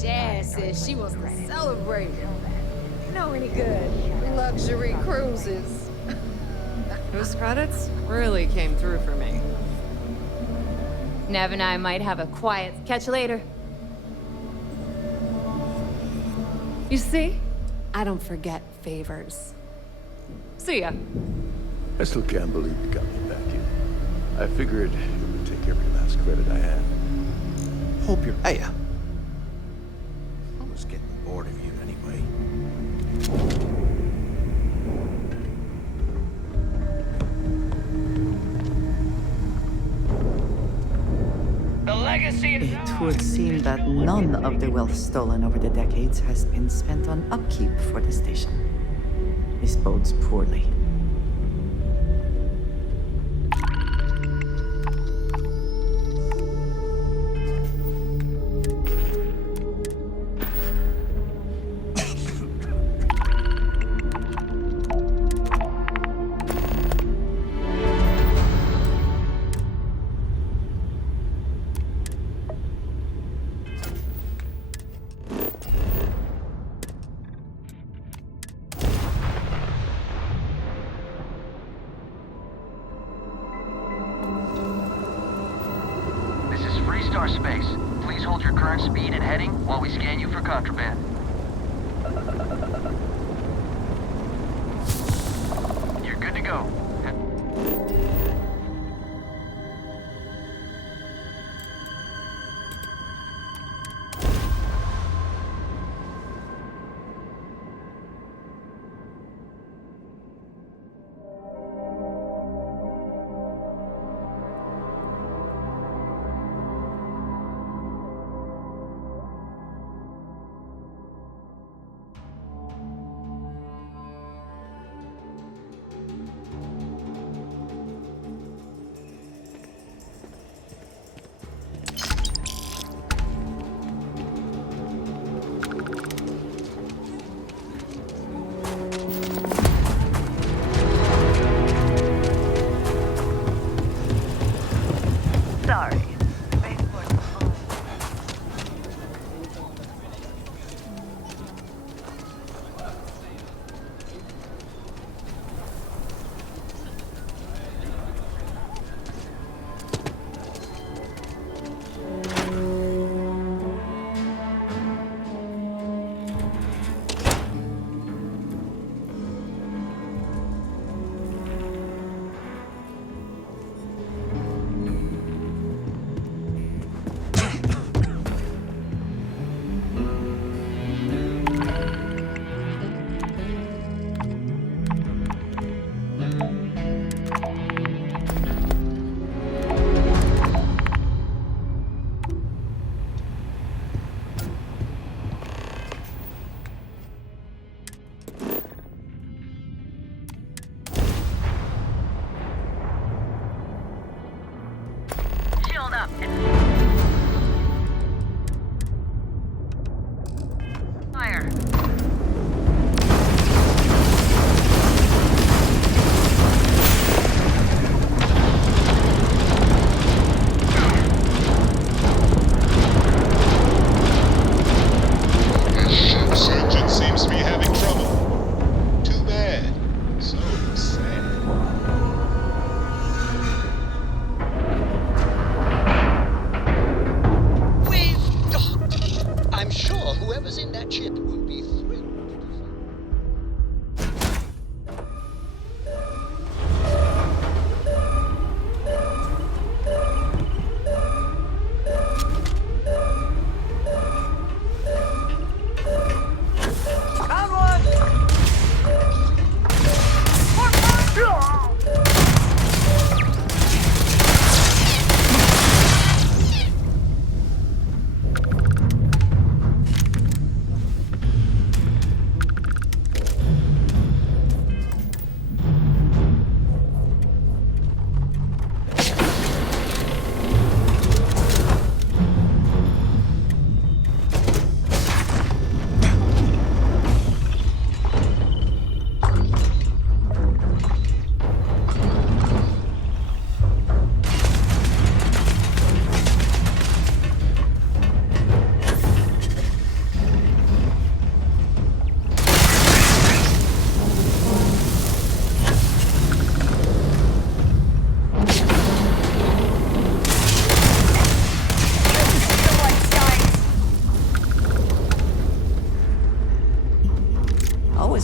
Jazz says she wants to celebrate. You know any good luxury cruises? Those credits really came through for me. Nev and I might have a quiet catch you later. You see? I don't forget favors. See ya. I still can't believe you got me back in. I figured it would take every last credit I had. Hope you're... Hey, I was getting bored of you anyway. It would seem that none of the wealth stolen over the decades has been spent on upkeep for the station. This bodes poorly. Space. Please hold your current speed and heading while we scan you for contraband. You're good to go.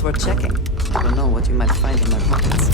always worth checking. I don't know what you might find in their pockets.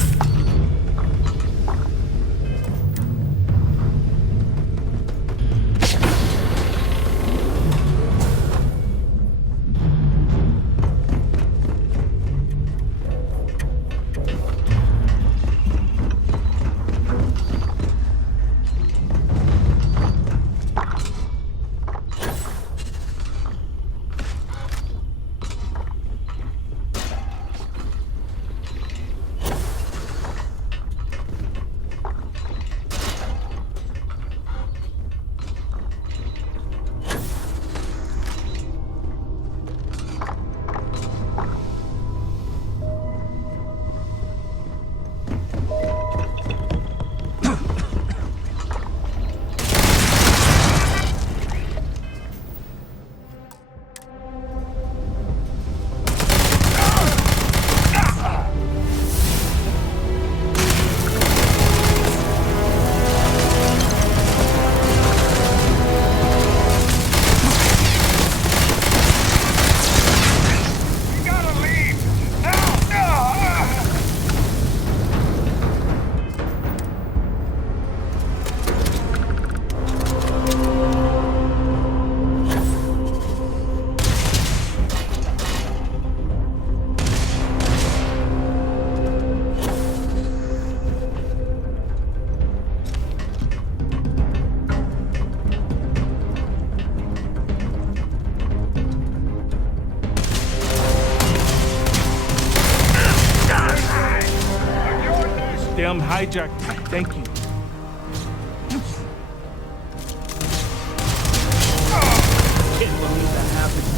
Damn hijack. Thank you. Can't believe that happened.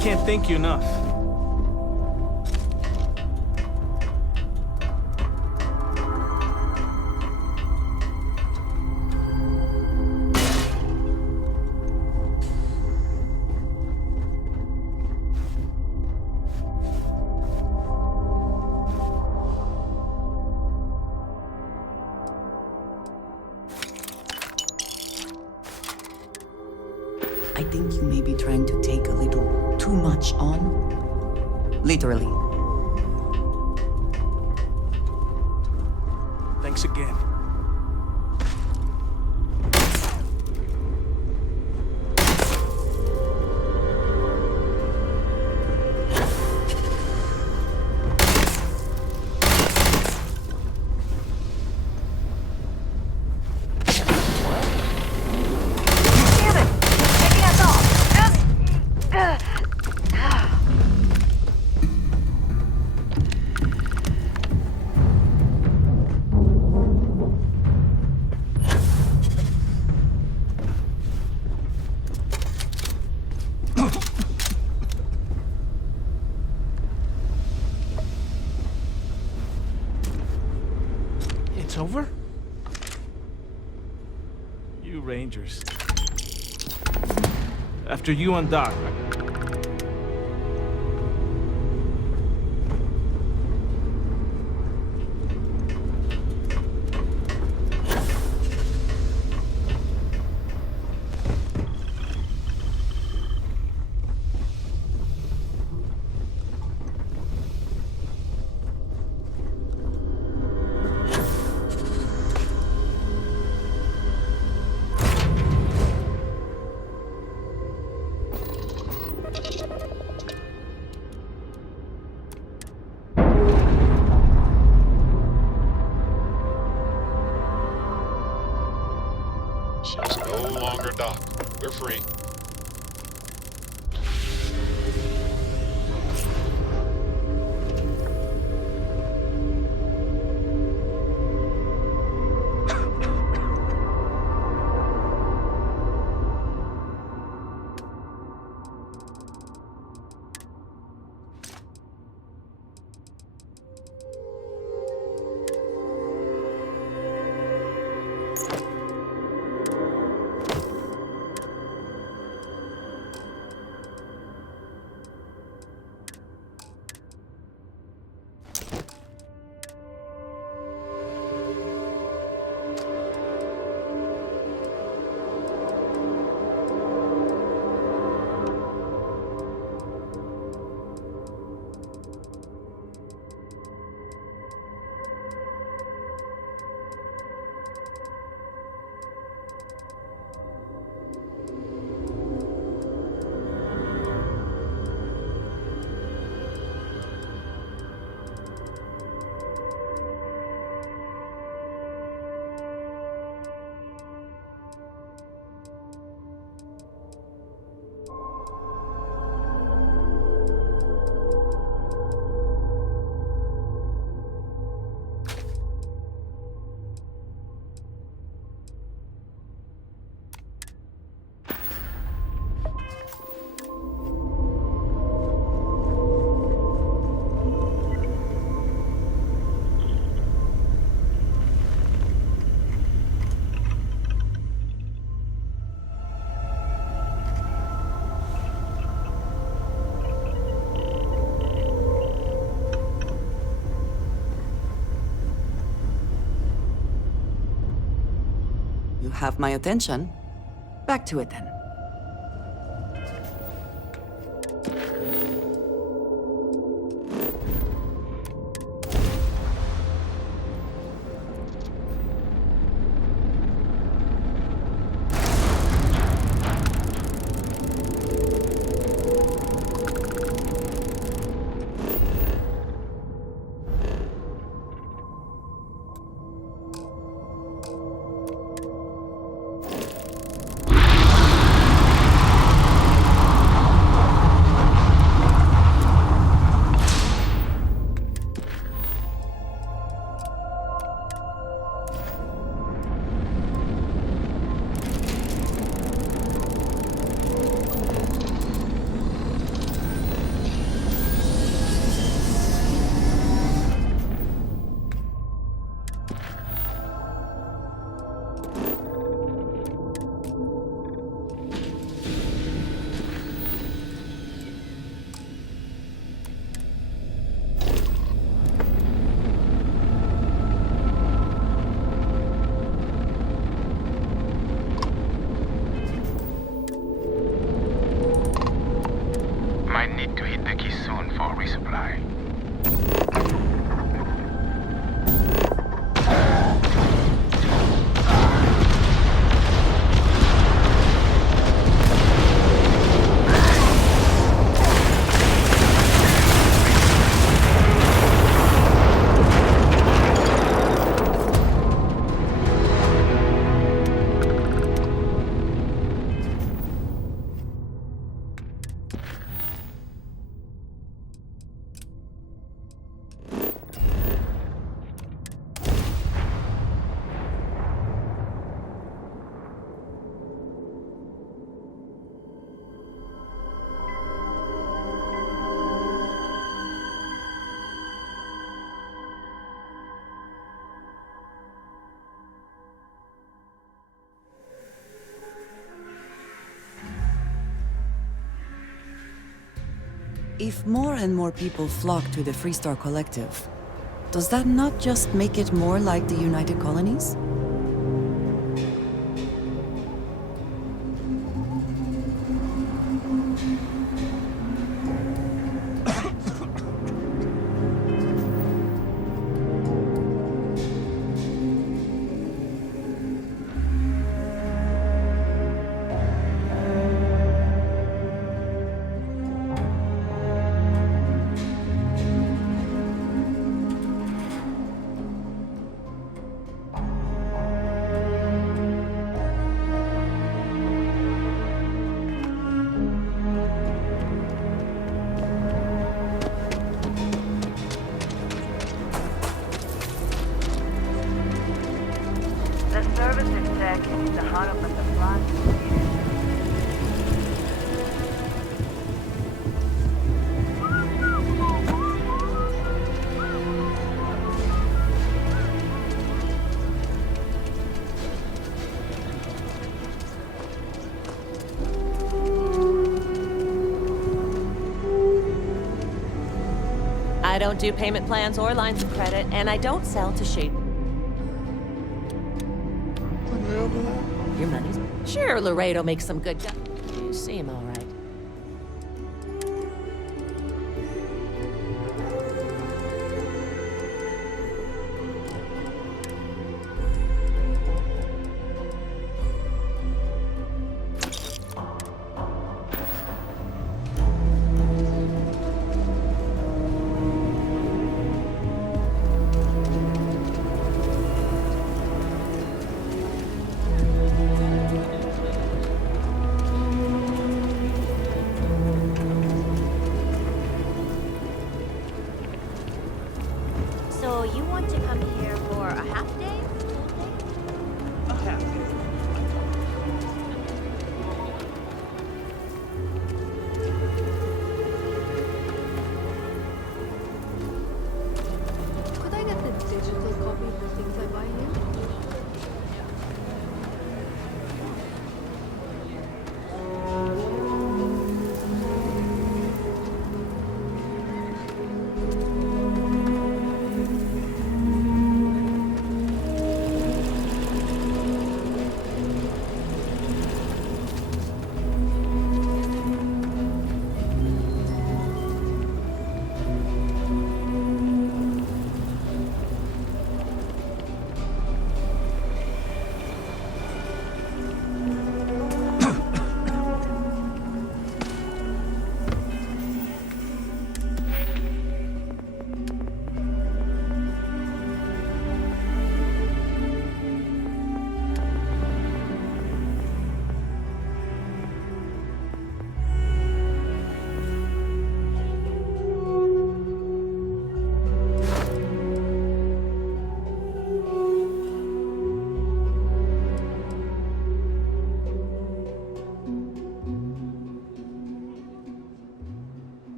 Can't thank you enough. I think you may be trying to take a little too much on. Literally. Thanks again. It's over? You Rangers. After you and Doc. for free. You have my attention. Back to it then. Might need to hit the key soon for a resupply. If more and more people flock to the Freestar Collective, does that not just make it more like the United Colonies? I don't do payment plans or lines of credit, and I don't sell to shade. Your money's... Sure, Laredo makes some good... You seem all right. So you want to come here for a half day? Full day? A half day. Could I get the digital copy of the things I buy here?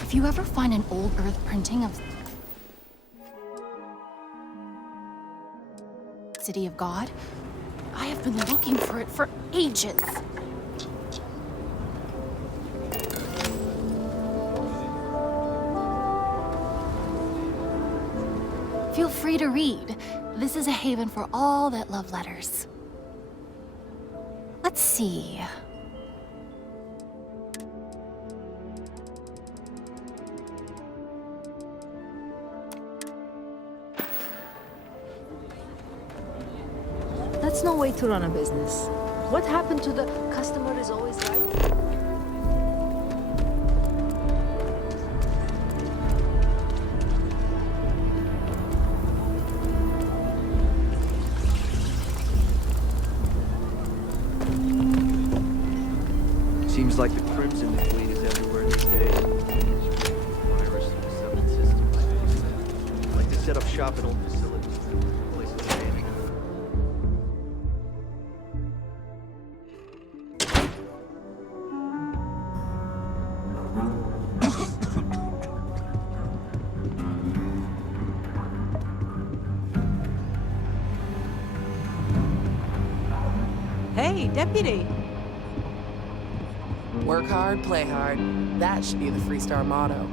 If you ever find an old Earth printing of City of God, I have been looking for it for ages. Feel free to read. This is a haven for all that love letters. Let's see. That's no way to run a business. What happened to the customer is always right? Seems like the Crimson fleet is everywhere these days. Virus in the Southern system. Like to set up shop at old facilities. Places abandoned. Hey, deputy. Work hard, play hard. That should be the Freestar motto.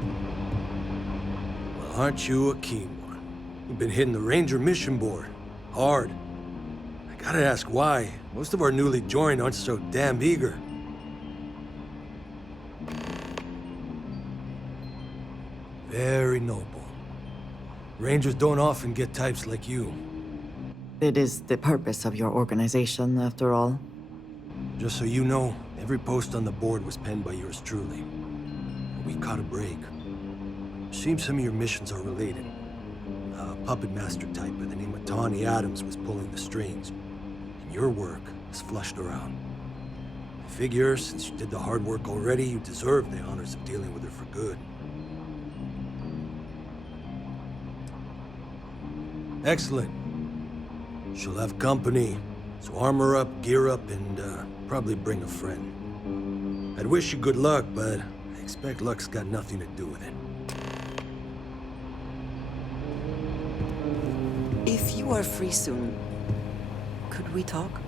Well, aren't you a keen one? You've been hitting the Ranger mission board. Hard. I gotta ask why. Most of our newly joined aren't so damn eager. Very noble. Rangers don't often get types like you. It is the purpose of your organization, after all. Just so you know, every post on the board was penned by yours truly. We caught a break. Seems some of your missions are related. A puppet master type by the name of Tawny Adams was pulling the strings, and your work is flushed around. I figure, since you did the hard work already, you deserve the honors of dealing with her for good. Excellent. She'll have company, so armor up, gear up, and probably bring a friend. I'd wish you good luck, but I expect luck's got nothing to do with it. If you are free soon, could we talk?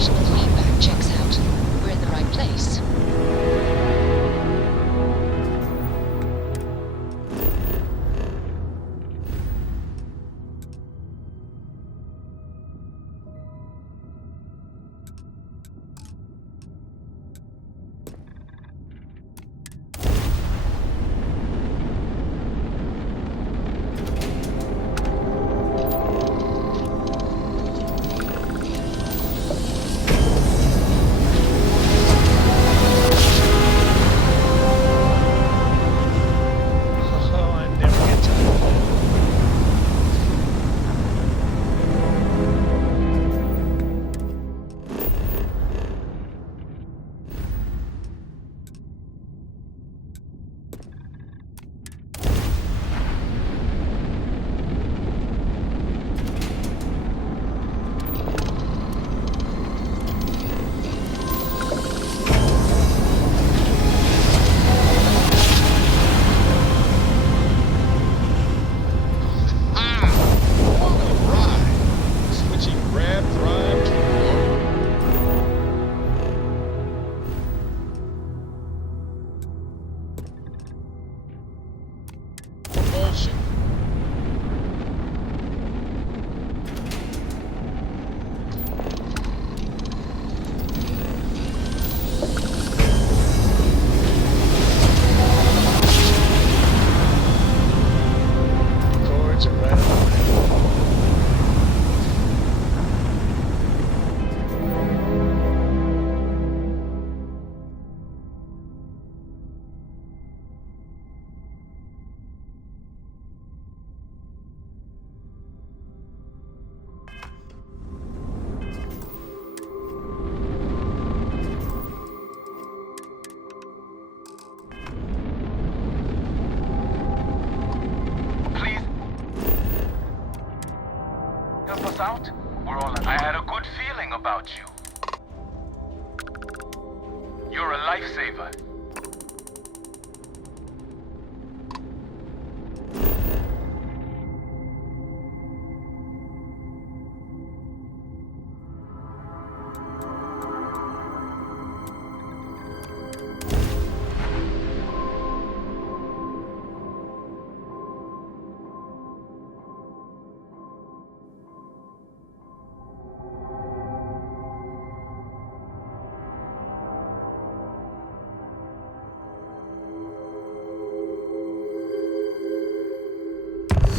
Initial feedback checks out. We're in the right place. Out? I had a good feeling about you. You're a lifesaver.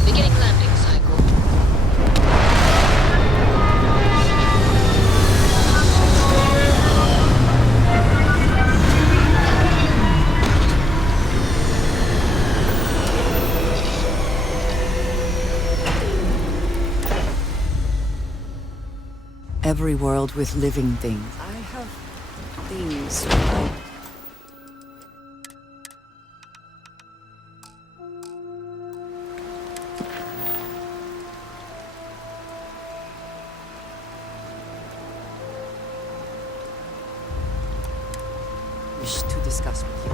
Beginning landing cycle. Every world with living things. I have things I wish to discuss with you.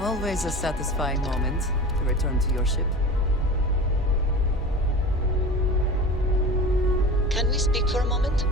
Always a satisfying moment to return to your ship. Can we speak for a moment?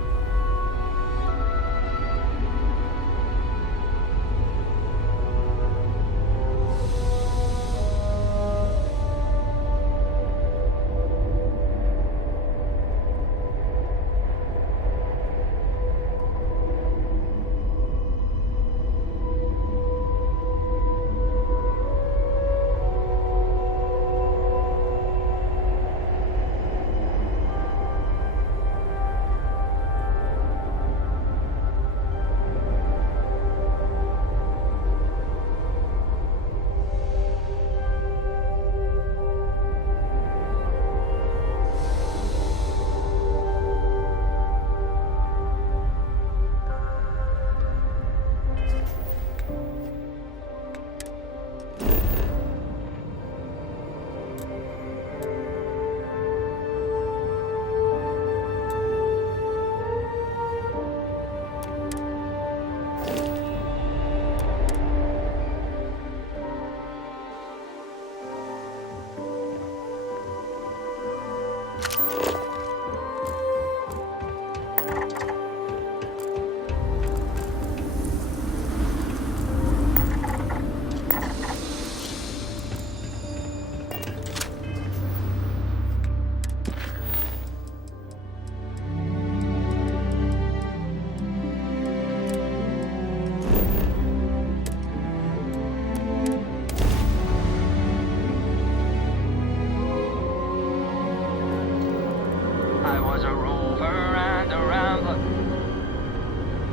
I was a rover and a rambler.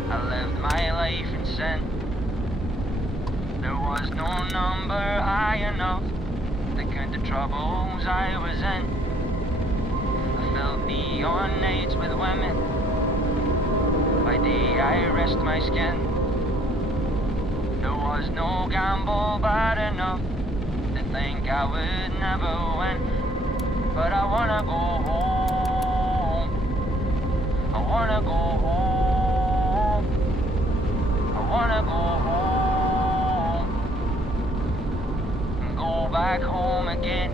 I lived my life in sin. There was no number high enough to count the troubles I was in. I filled neon nights with women. By day I risked my skin. There was no gamble bad enough to think I would never win. But I wanna go home. I wanna go home. I wanna go home. And go back home again.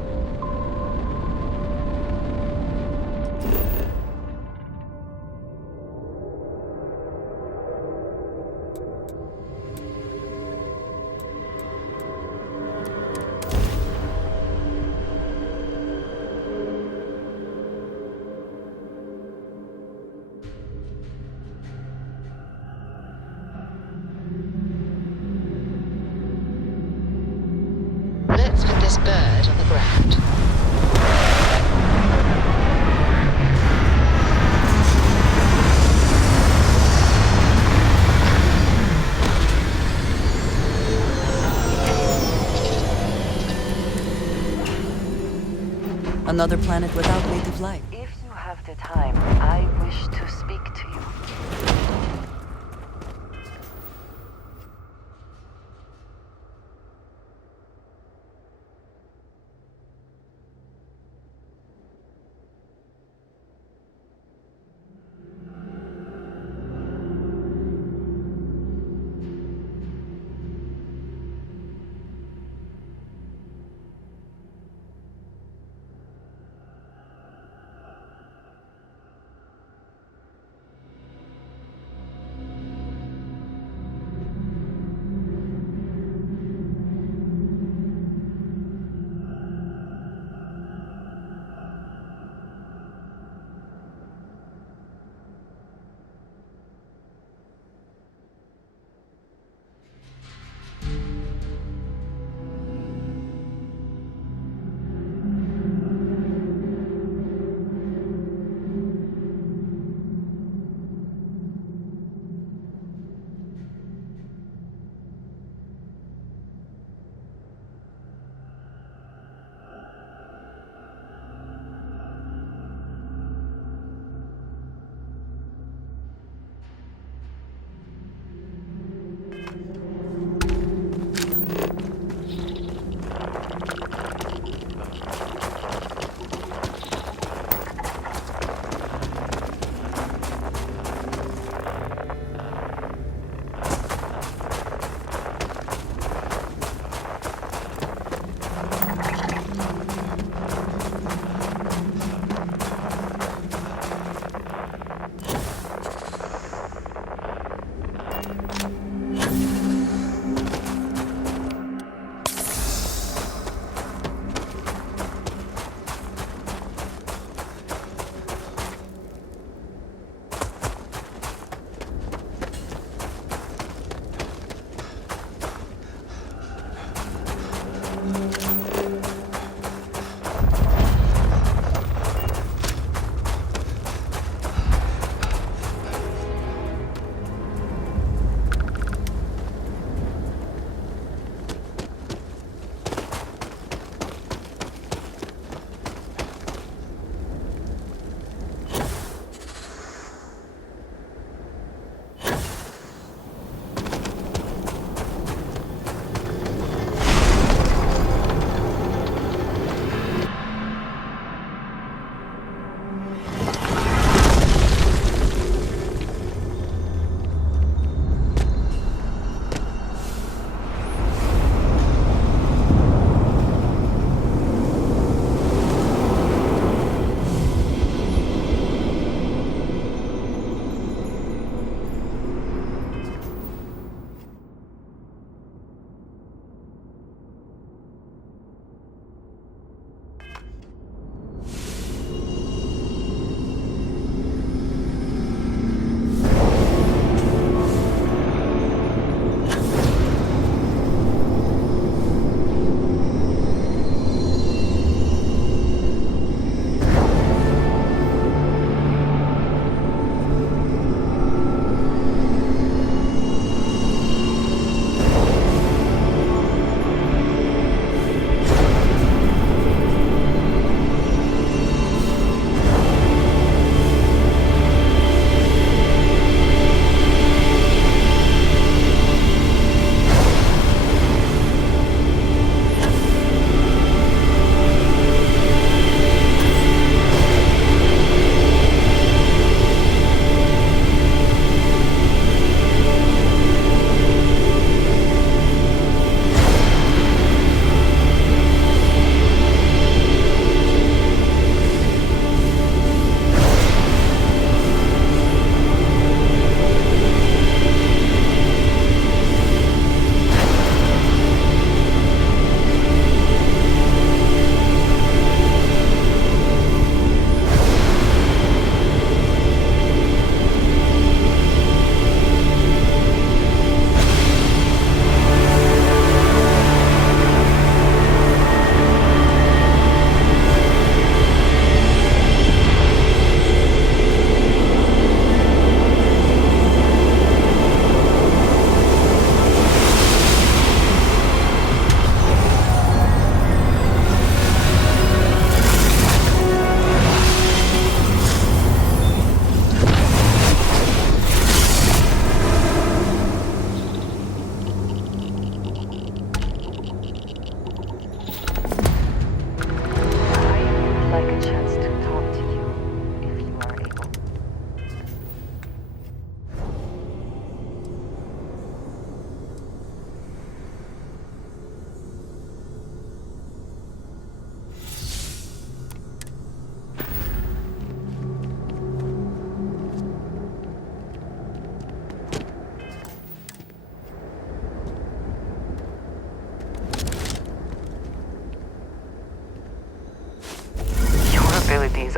Let's put this bird on the ground. Another planet without native life. If you have the time, I wish to speak to you.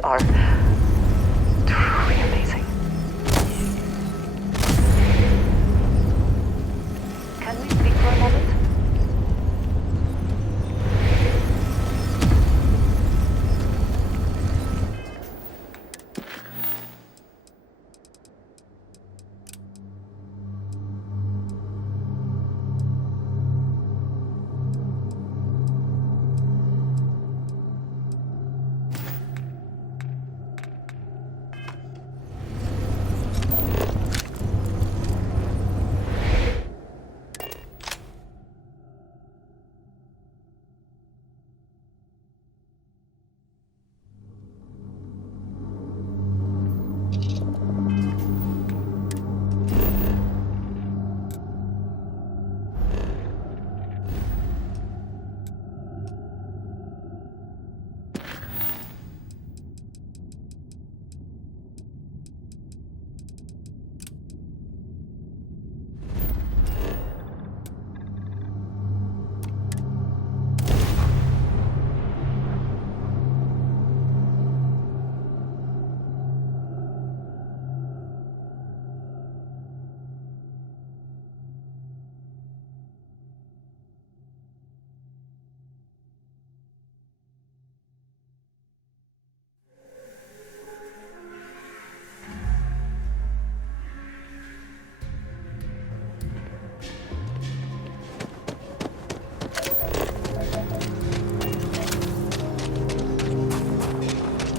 are truly amazing. Can we speak for a moment?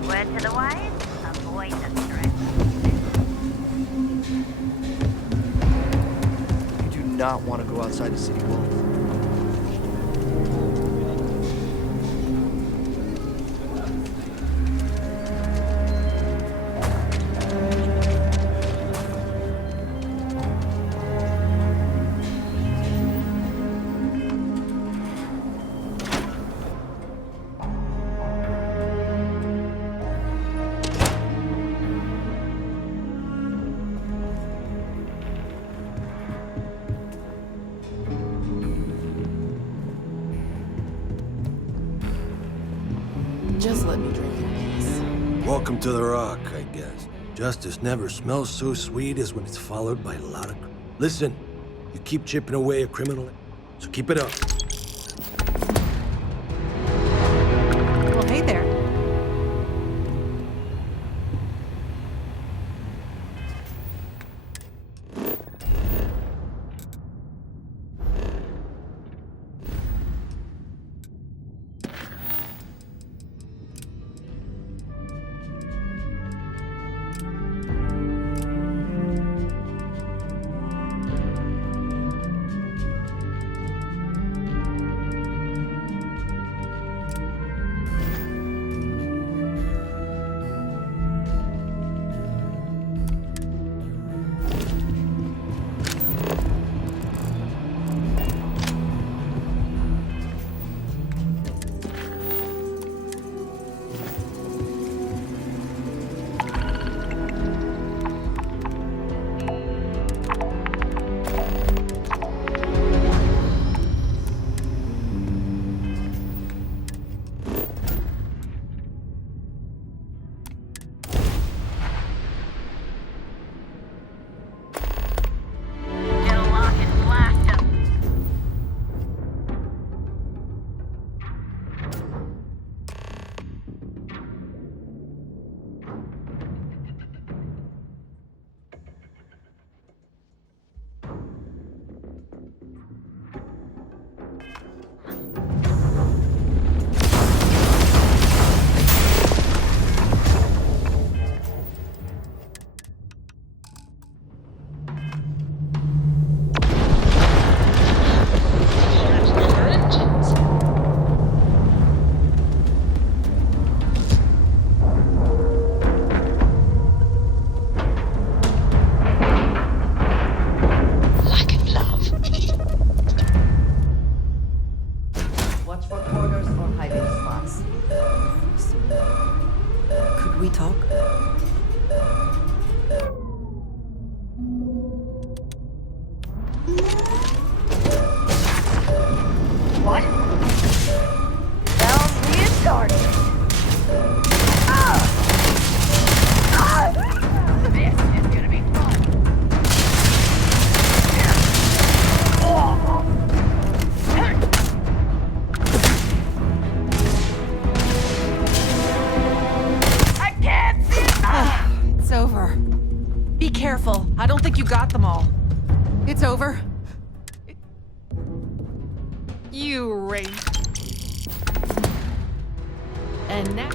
Word to the wise, avoid the stress. You do not want to go outside the city walls. Just let me drink in peace. Welcome to the Rock, I guess. Justice never smells so sweet as when it's followed by a lot of... Listen, you keep chipping away at criminal, so keep it up. Well, hey there. You ring. And now.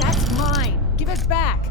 That's mine. Give it back.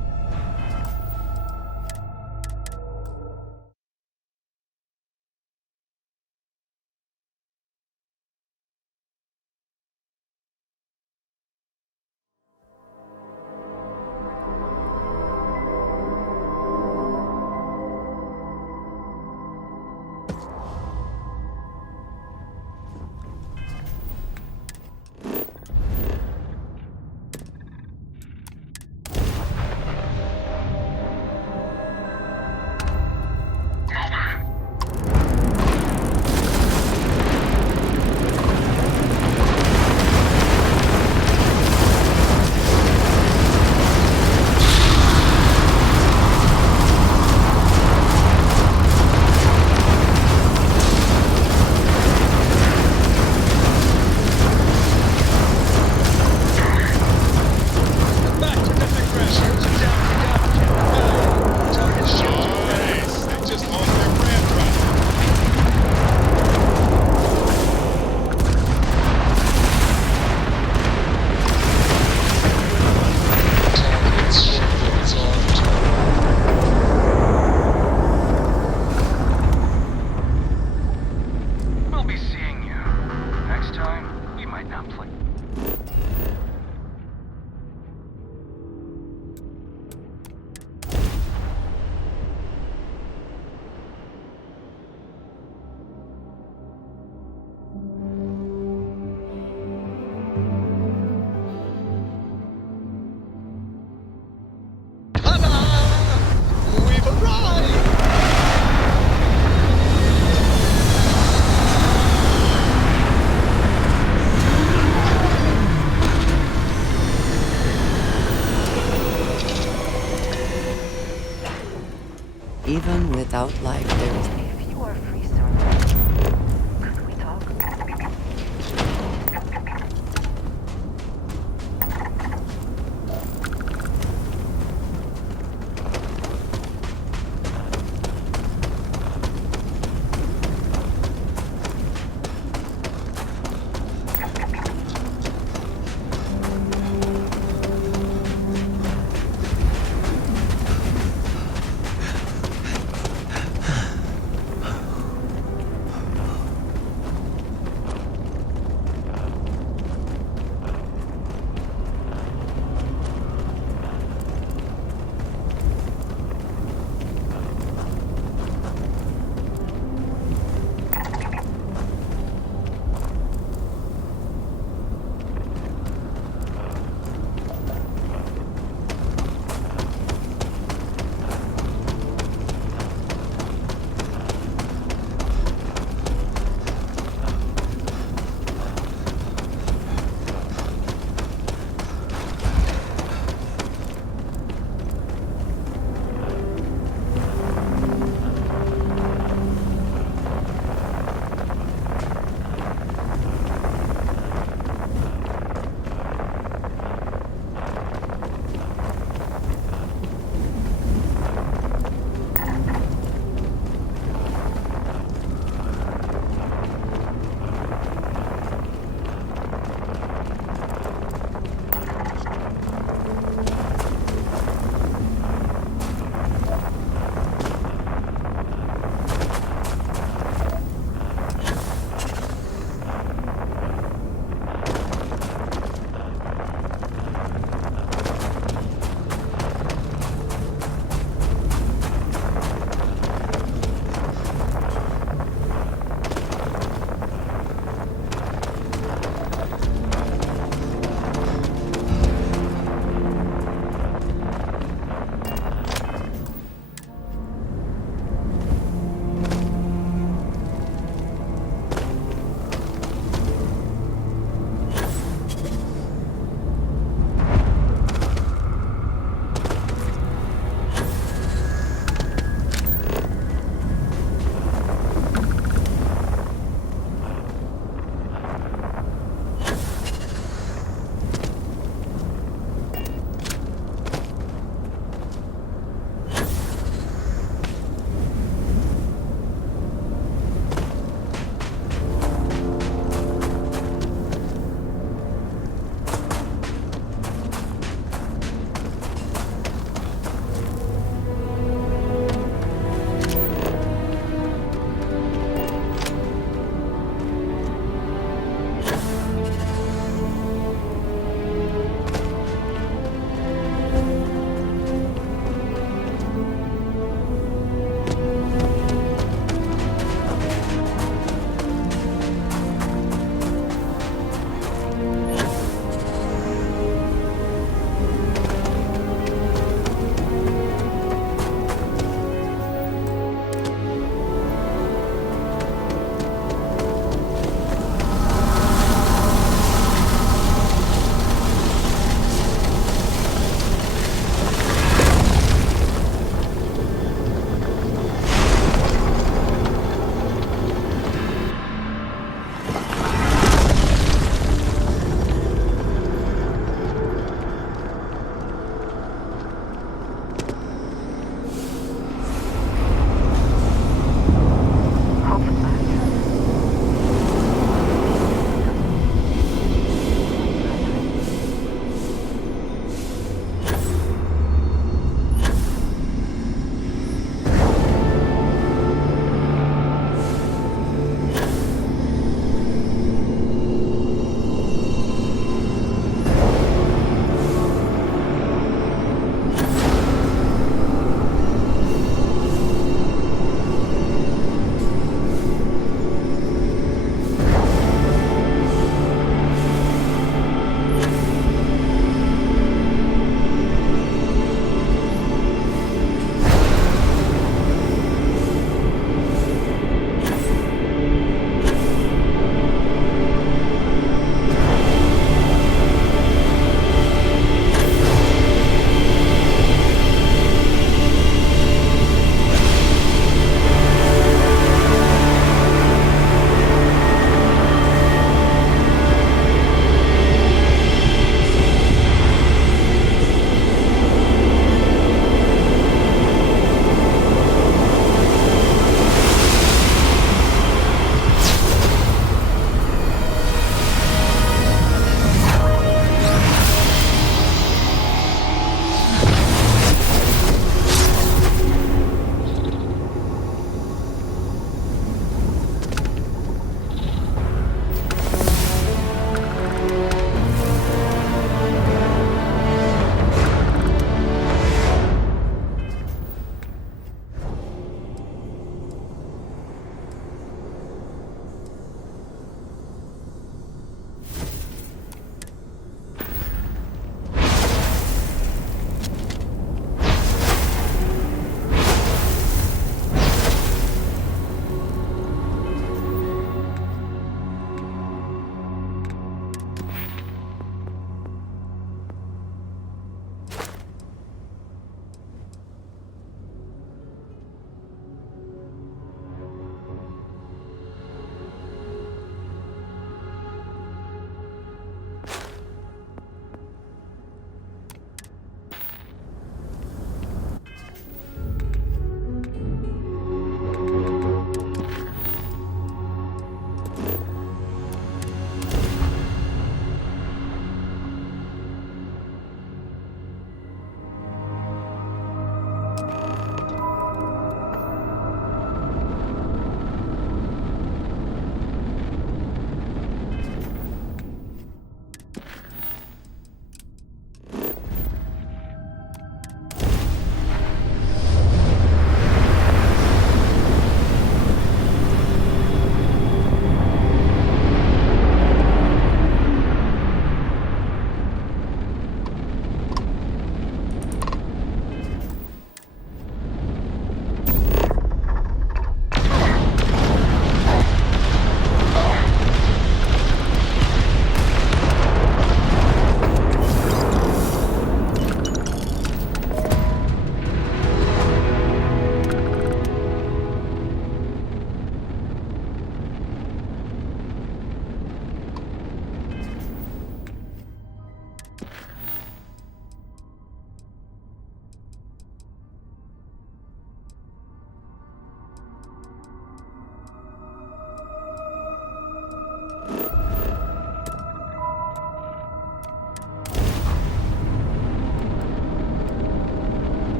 We'll be seeing you. Next time, we might not play. We've arrived! Even without life, there is If you are free, sir, could we talk?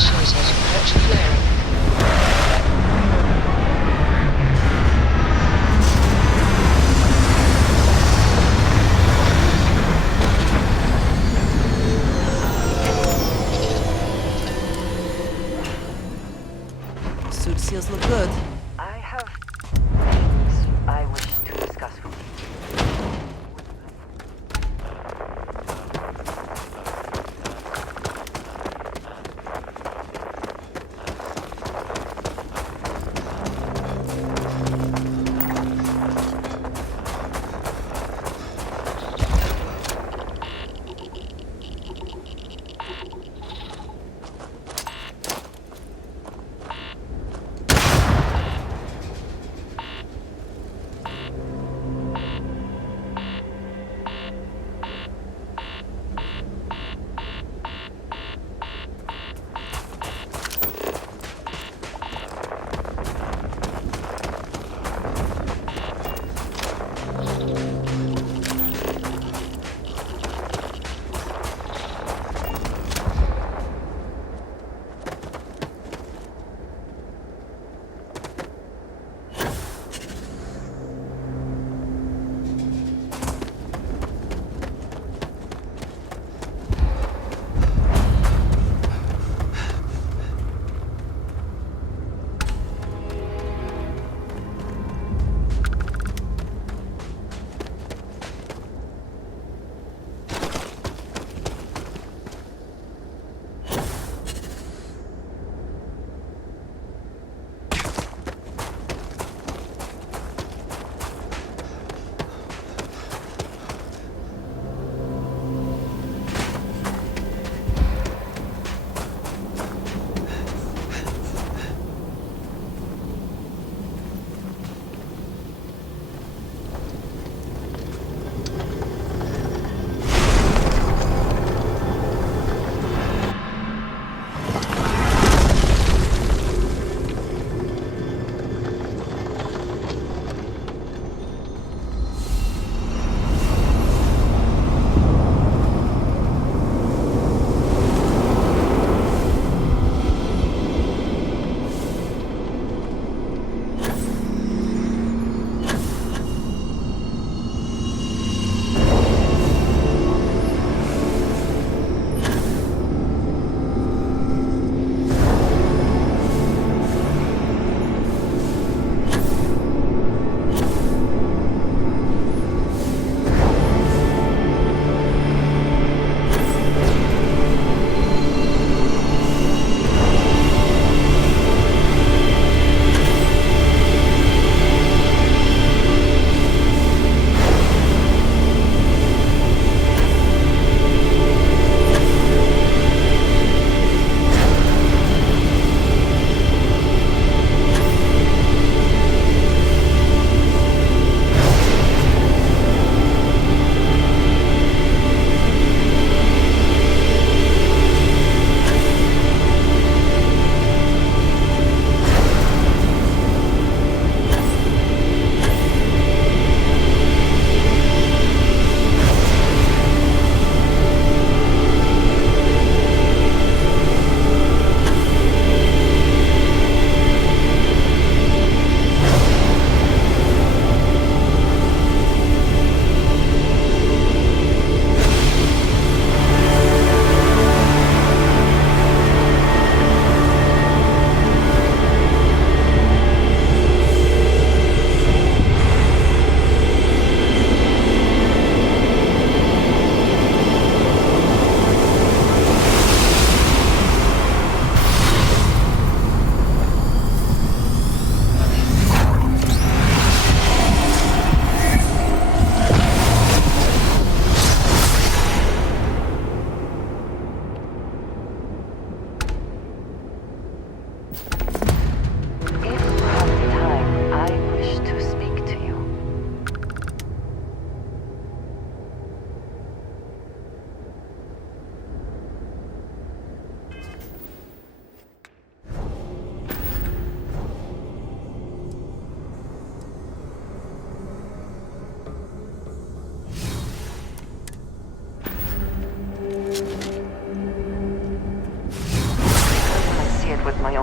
initiated. Watch flaring. Suit seals look good. I have things I wish to discuss with you.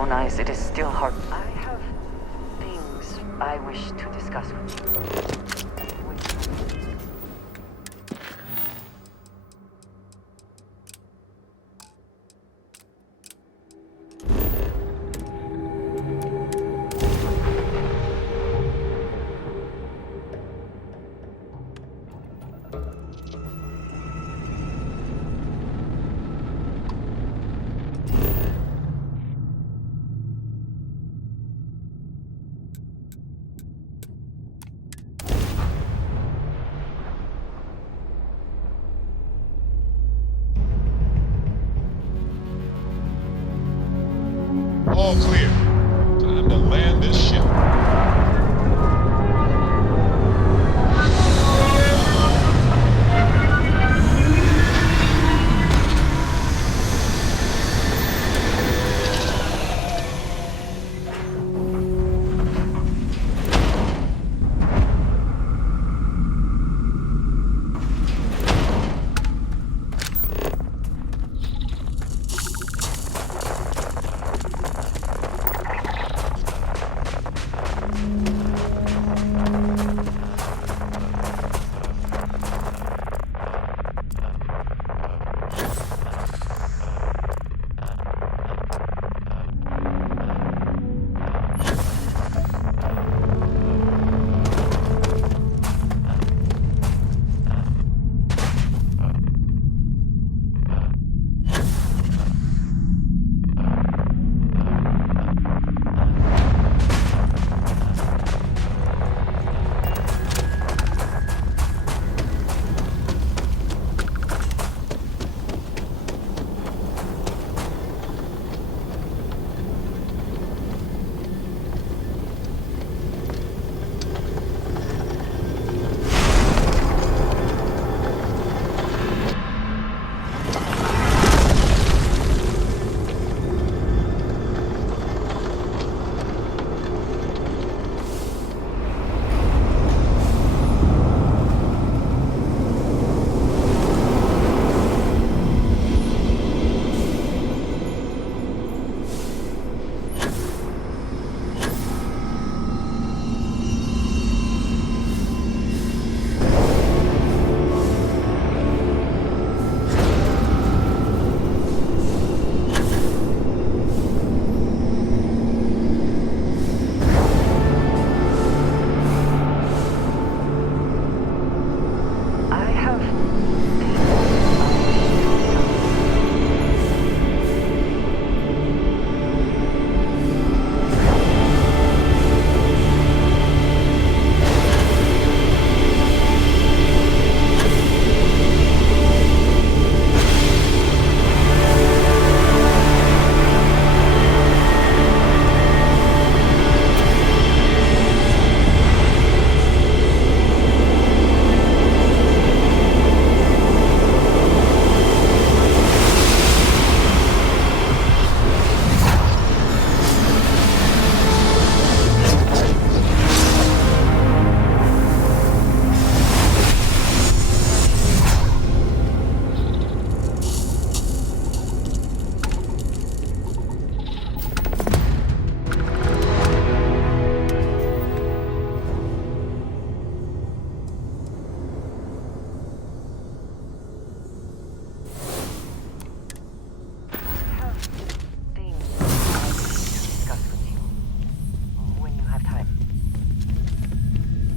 own eyes, it is still hard. I have things I wish to discuss with you. All clear. Time to land this ship.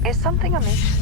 Is something amiss?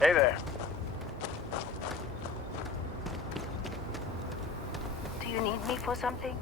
Hey there. Do you need me for something?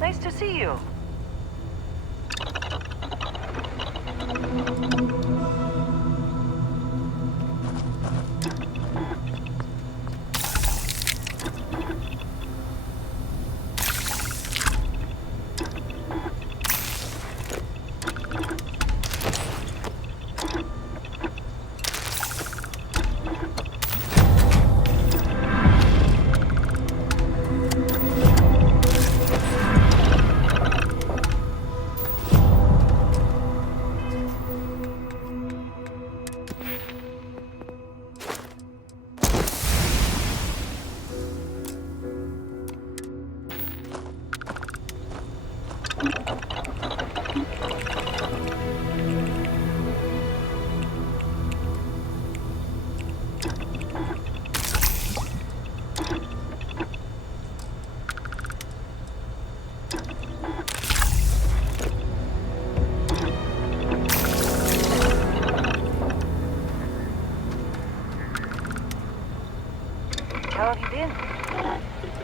Nice to see you. How have you been?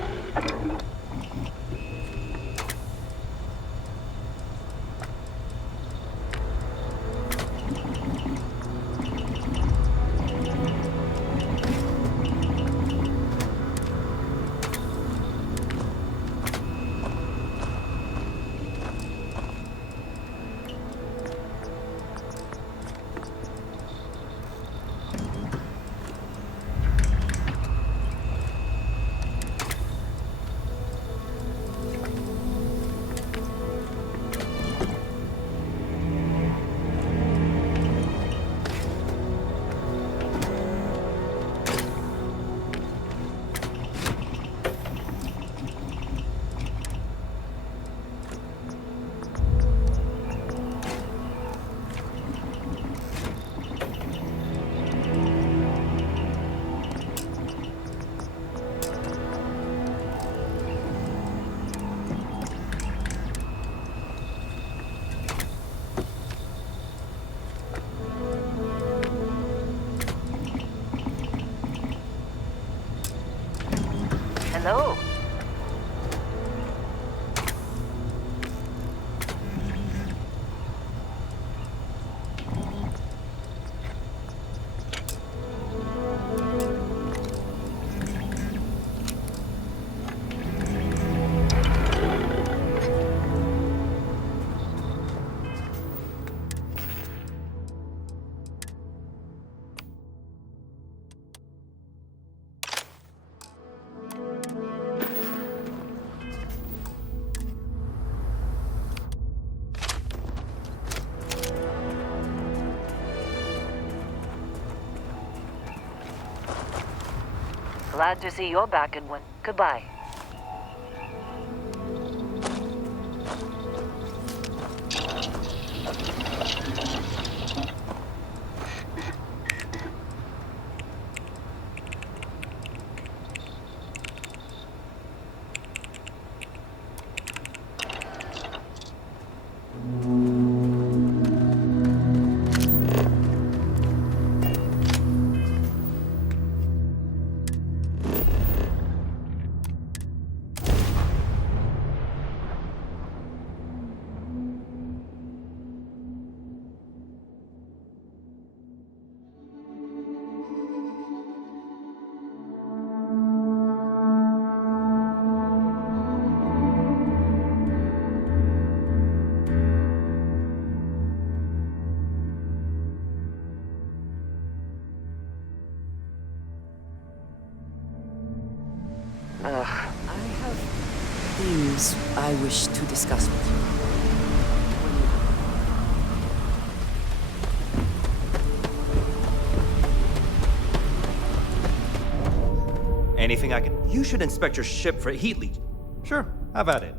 Hello. Glad to see you're back in one. Goodbye. things I wish to discuss with you. Anything I can... You should inspect your ship for heat leak. Sure, how about it?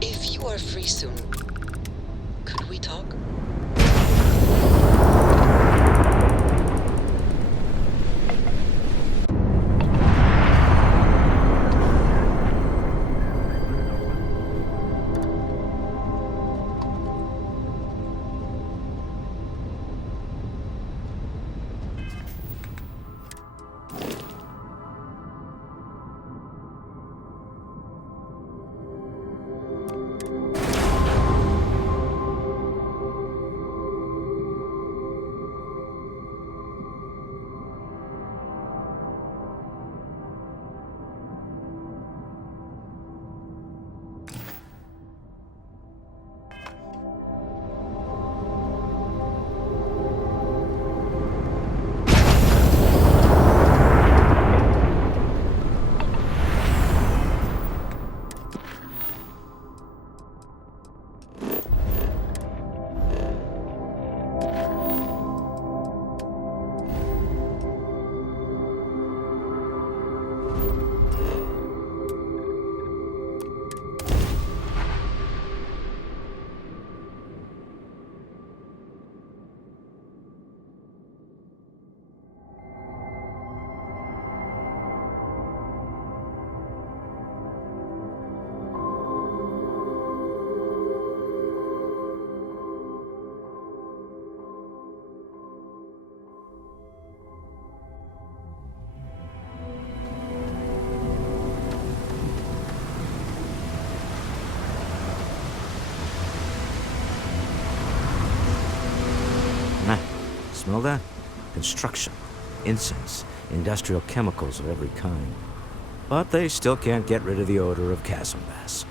If you are free soon, could we talk? Smell that? Construction, incense, industrial chemicals of every kind. But they still can't get rid of the odor of chasm bass.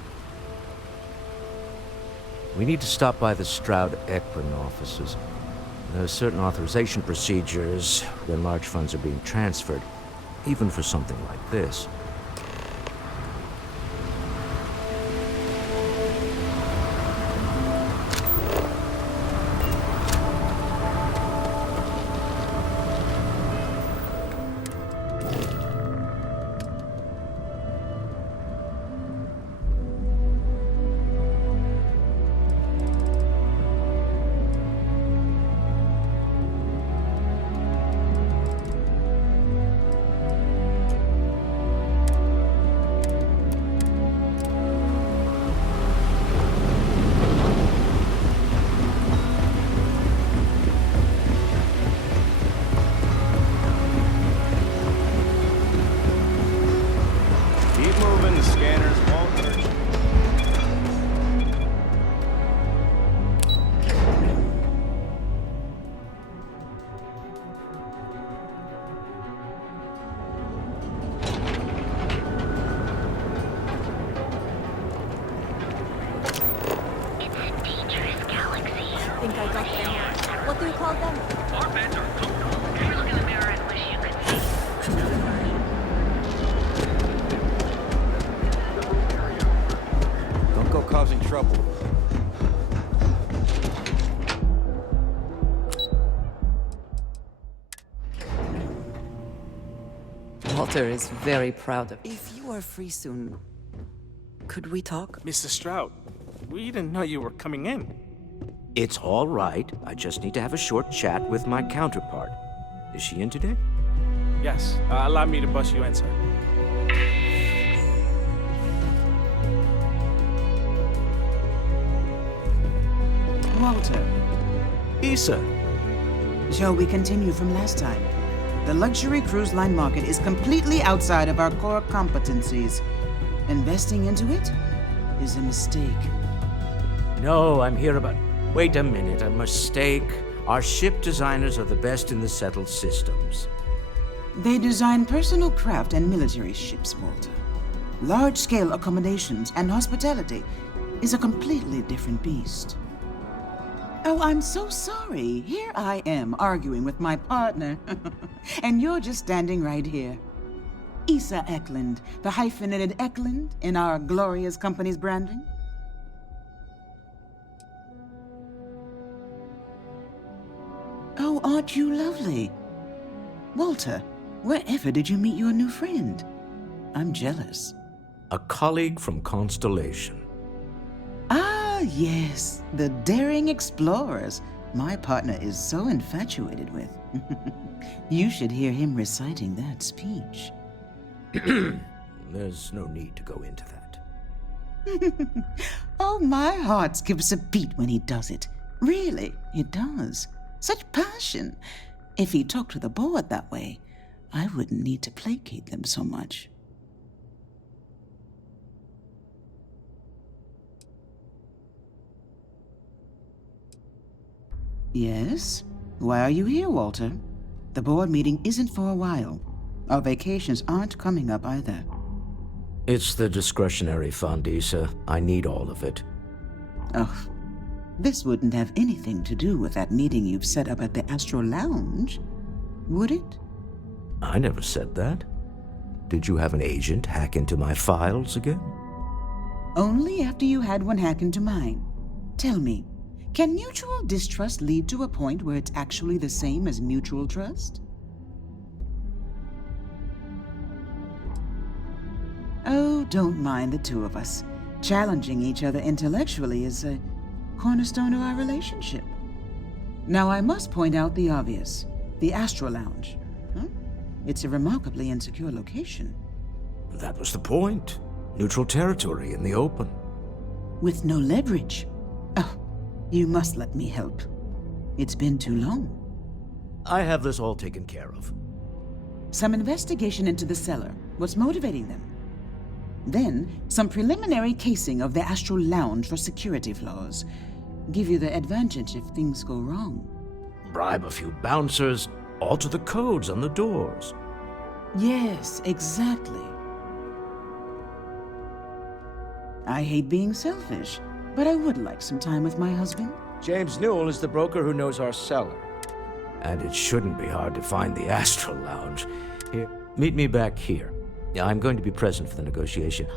We need to stop by the Stroud-Equin offices. There are certain authorization procedures when large funds are being transferred, even for something like this. Keep moving, the scanners won't hurt you. Think I got them. What do you call them? Orbits or total. Can you look in the mirror and wish you could see? Don't go causing trouble. Walter is very proud of. If you are free soon, could we talk? Mr. Stroud, we didn't know you were coming in. It's all right. I just need to have a short chat with my counterpart. Is she in today? Yes, allow me to bust you in, sir. Walter. Issa. Shall we continue from last time? The luxury cruise line market is completely outside of our core competencies. Investing into it is a mistake. No, I'm here about... Wait a minute, a mistake. Our ship designers are the best in the settled systems. They design personal craft and military ships, Walter. Large-scale accommodations and hospitality is a completely different beast. Oh, I'm so sorry. Here I am arguing with my partner, and you're just standing right here. Issa Eklund, the hyphenated Eklund in our glorious company's branding. Oh, aren't you lovely? Walter, wherever did you meet your new friend? I'm jealous. A colleague from Constellation. Ah, yes, the daring explorers my partner is so infatuated with. You should hear him reciting that speech. There's no need to go into that. Oh, my heart skips a beat when he does it. Really, it does. Such passion. If he talked to the board that way, I wouldn't need to placate them so much. Yes? Why are you here, Walter? The board meeting isn't for a while. Our vacations aren't coming up either. It's the discretionary fund, Issa. I need all of it. Oh, this wouldn't have anything to do with that meeting you've set up at the Astro Lounge, would it? I never said that. Did you have an agent hack into my files again? Only after you had one hack into mine. Tell me, can mutual distrust lead to a point where it's actually the same as mutual trust? Oh, don't mind the two of us. Challenging each other intellectually is a cornerstone of our relationship. Now, I must point out the obvious. The Astro Lounge. Huh? It's a remarkably insecure location. That was the point. Neutral territory in the open. With no leverage. Oh, you must let me help. It's been too long. I have this all taken care of. Some investigation into the cellar. What's motivating them? Then, some preliminary casing of the Astral Lounge for security flaws. Give you the advantage if things go wrong. Bribe a few bouncers, alter the codes on the doors. Yes, exactly. I hate being selfish, but I would like some time with my husband. James Newell is the broker who knows our cellar. And it shouldn't be hard to find the Astral Lounge. Here, meet me back here. Yeah, I'm going to be present for the negotiation.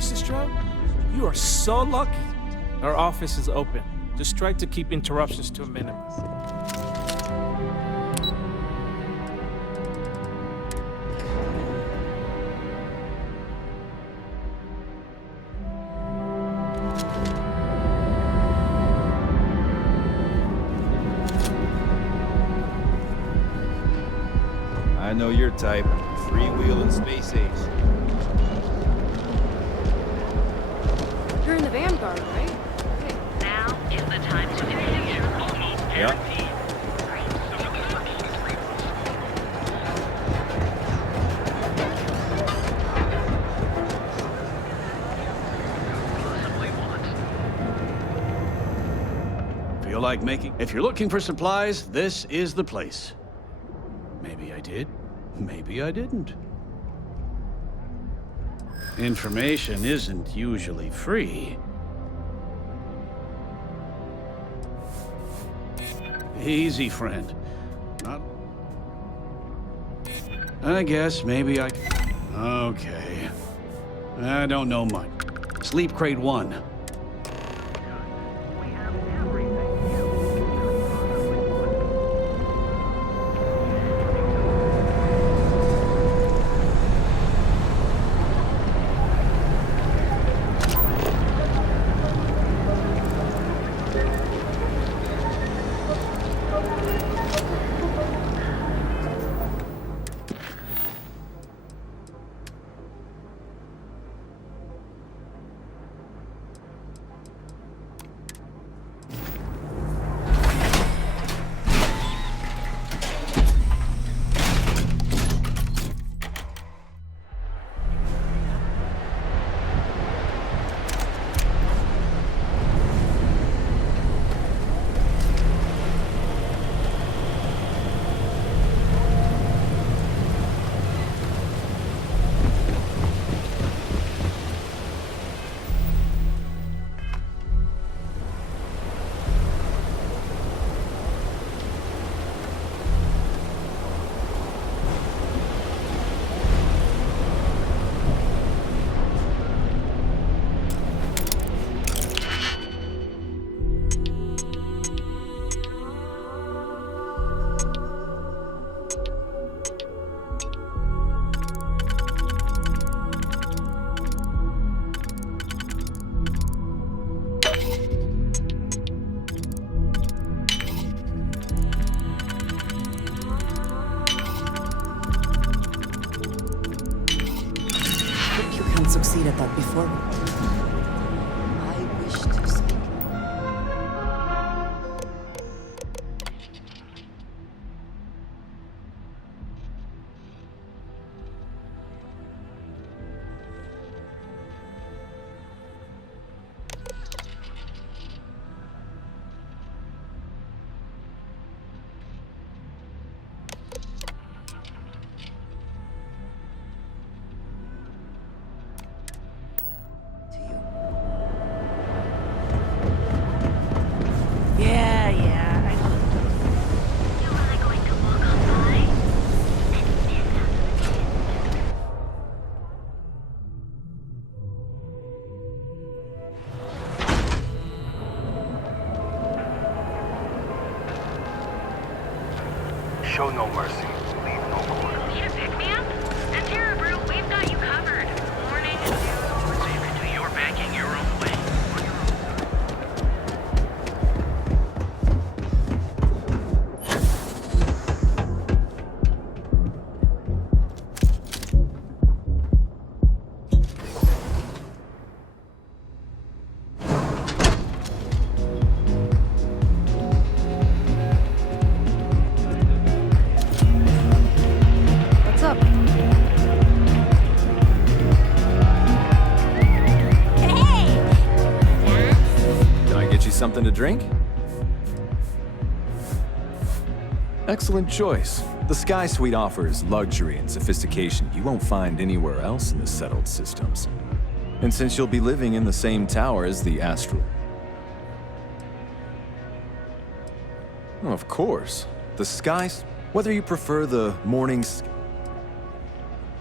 Mr. Stroud, you are so lucky. Our office is open. Just try to keep interruptions to a minimum. I know your type. Freewheeling space age. You're in the Vanguard, right? Okay. Now is the time to introduce almost guaranteed. Feel like making... If you're looking for supplies, this is the place. Maybe I did. Maybe I didn't. Information isn't usually free. Easy, friend. Not... I guess maybe I... Okay. I don't know much. Sleep Crate 1. Hope you can succeed at that before. I wish to speak. Show no mercy, leave no quarter. Need a pick-me-up? At Terra Group, we've got you covered. Morning, noon. So you can do your banking your own way. What's up? Can I get you something to drink? Excellent choice. The Sky Suite offers luxury and sophistication you won't find anywhere else in the settled systems. And since you'll be living in the same tower as the Astral... Oh, of course. The Sky... Whether you prefer the mornings...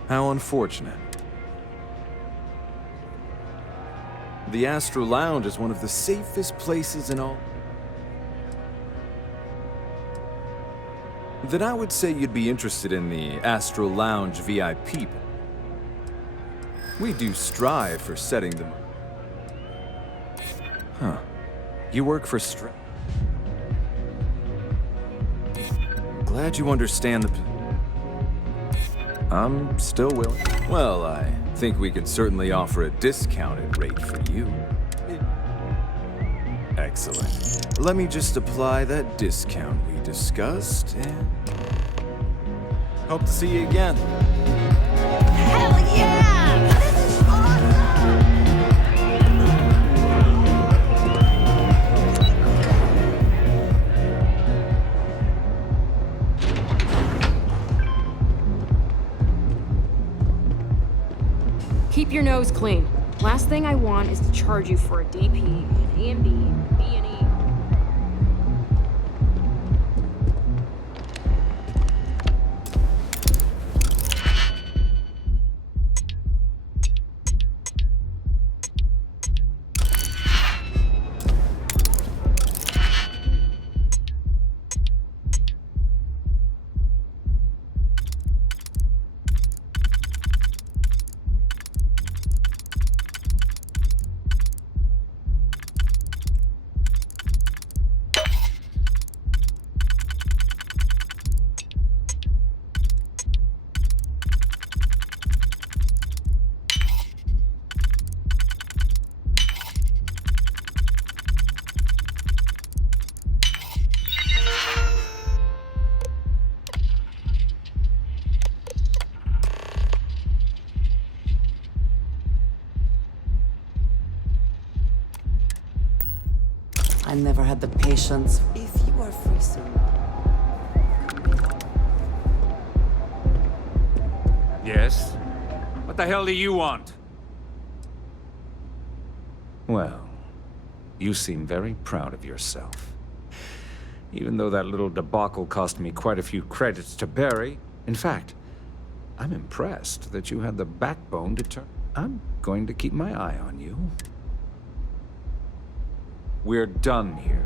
How unfortunate. The Astral Lounge is one of the safest places in all... Then I would say you'd be interested in the Astral Lounge VIP. We do strive for setting them up. Huh. You work for Glad you understand the... I'm still willing. Well, I think we can certainly offer a discounted rate for you. Excellent. Let me just apply that discount we discussed, and... Hope to see you again. Hell yeah! This is Keep your nose clean. Last thing I want is to charge you for a DP, an A&B, B&E. I never had the patience. If you are free soon. Yes? What the hell do you want? Well, you seem very proud of yourself. Even though that little debacle cost me quite a few credits to bury. In fact, I'm impressed that you had the backbone to turn... I'm going to keep my eye on you. We're done here.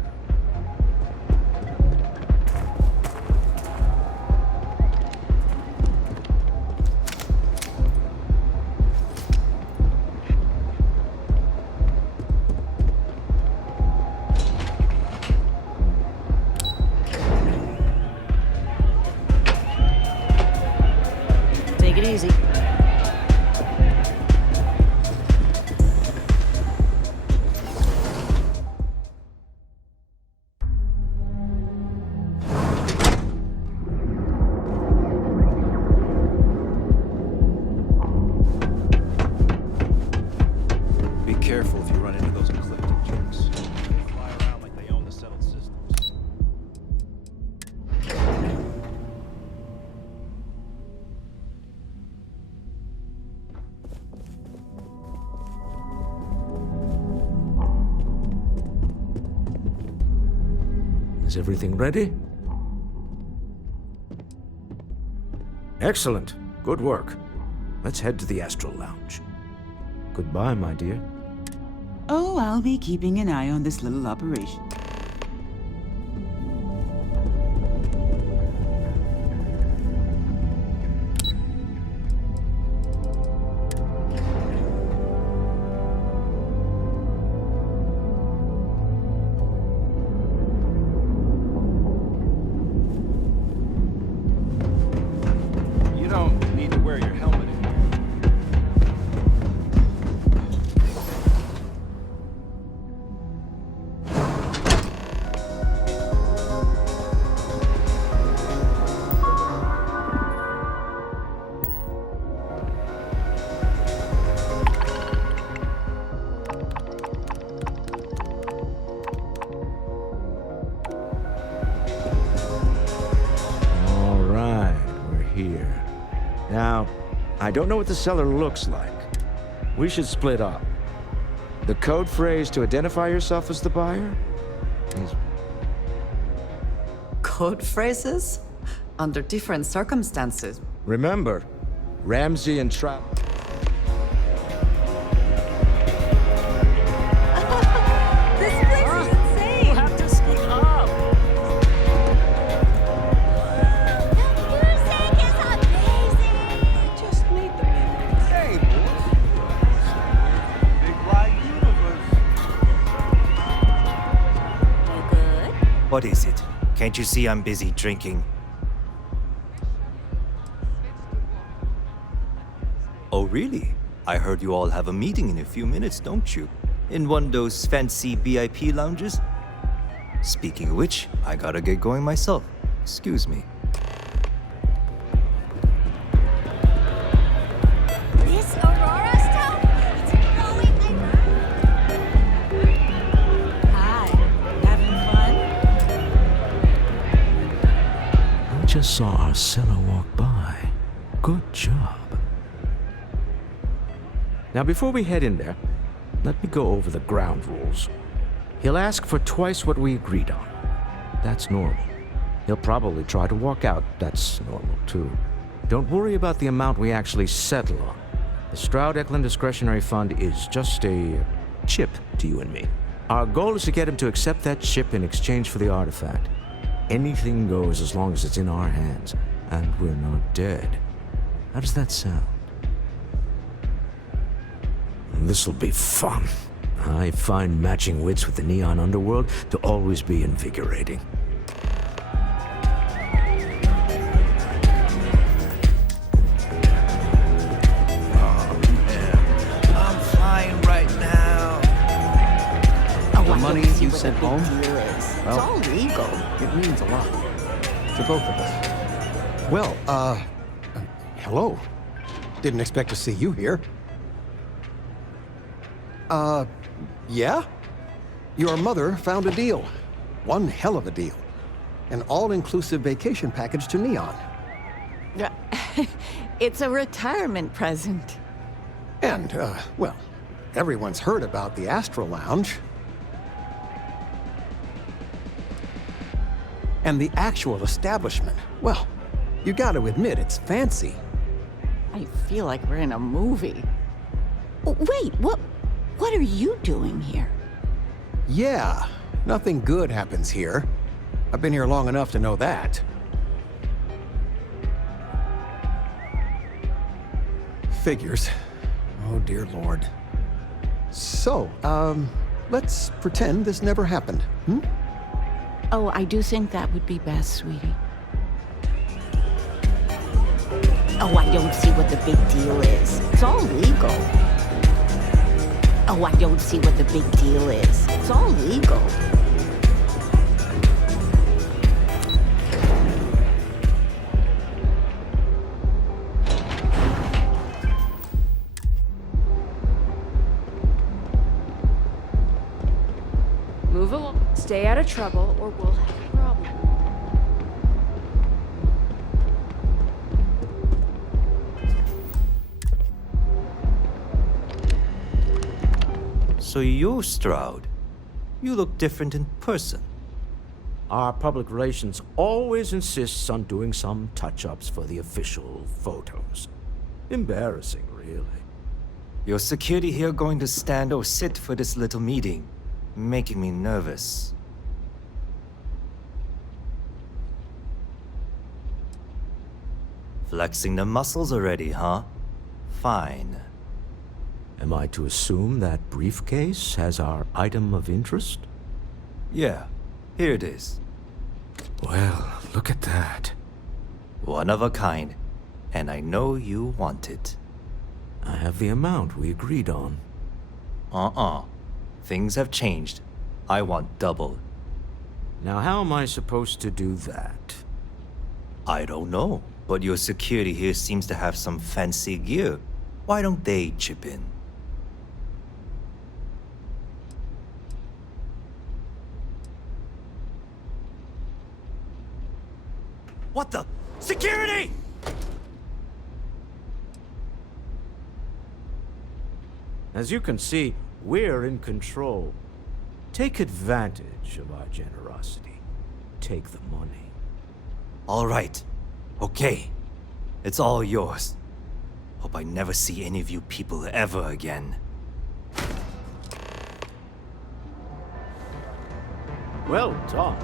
Is everything ready? Excellent. Good work. Let's head to the Astral Lounge. Goodbye, my dear. Oh, I'll be keeping an eye on this little operation. You don't need to wear your helmet in here. All right, we're here. Now, I don't know what the cellar looks like. We should split up. The code phrase to identify yourself as the buyer is... Code phrases? Under different circumstances. Remember, Ramsey and Trout... This place is insane! You have to speak up. Music is amazing! I just need the minutes. Hey, boys. Big wide universe. You good? What is it? Can't you see I'm busy drinking? Oh, really? I heard you all have a meeting in a few minutes, don't you? In one of those fancy VIP lounges? Speaking of which, I gotta get going myself. Excuse me. This Aurora stuff? It's blowing my mind. Hi. Having fun? We just saw our cellar walk by. Good job. Now, before we head in there, let me go over the ground rules. He'll ask for twice what we agreed on. That's normal. He'll probably try to walk out. That's normal, too. Don't worry about the amount we actually settle on. The Stroud-Eklund Discretionary Fund is just a chip to you and me. Our goal is to get him to accept that chip in exchange for the artifact. Anything goes as long as it's in our hands, and we're not dead. How does that sound? This'll be fun. I find matching wits with the neon underworld to always be invigorating. I'm fine right now. Oh, The I money don't see you what sent the big home? deal is. It's Well, all legal. It means a lot. To both of us. Well, hello. Didn't expect to see you here. Yeah? Your mother found a deal. One hell of a deal. An all-inclusive vacation package to Neon. It's a retirement present. And, well, everyone's heard about the Astral Lounge. And the actual establishment. Well, you gotta admit, it's fancy. I feel like we're in a movie. Wait, what are you doing here? Yeah, nothing good happens here. I've been here long enough to know that. Figures. Oh, dear Lord. So, let's pretend this never happened, hmm? Oh, I do think that would be best, sweetie. Oh, I don't see what the big deal is. It's all legal. Oh, I don't see what the big deal is. It's all legal. Move along. Stay out of trouble, or we'll have a problem. So you're Stroud. You look different in person. Our public relations always insists on doing some touch-ups for the official photos. Embarrassing, really. Your security here going to stand or sit for this little meeting? Making me nervous. Flexing the muscles already, huh? Fine. Am I to assume that briefcase has our item of interest? Yeah, here it is. Well, look at that. One of a kind, and I know you want it. I have the amount we agreed on. Things have changed. I want double. Now how am I supposed to do that? I don't know, but your security here seems to have some fancy gear. Why don't they chip in? What the? Security! As you can see, we're in control. Take advantage of our generosity. Take the money. All right. Okay. It's all yours. Hope I never see any of you people ever again. Well done.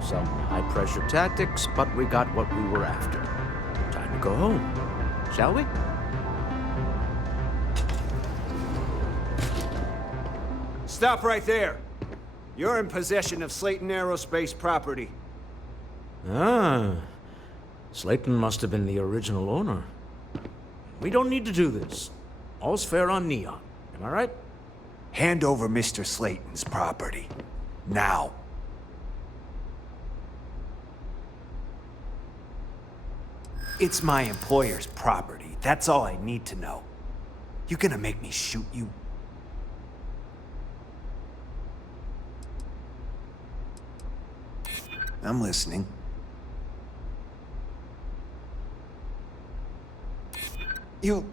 Some high-pressure tactics, but we got what we were after. Time to go home, shall we? Stop right there. You're in possession of Slayton Aerospace property. Ah. Slayton must have been the original owner. We don't need to do this. All's fair on Neon. Am I right? Hand over Mr. Slayton's property. Now. It's my employer's property. That's all I need to know. You gonna make me shoot you? I'm listening. You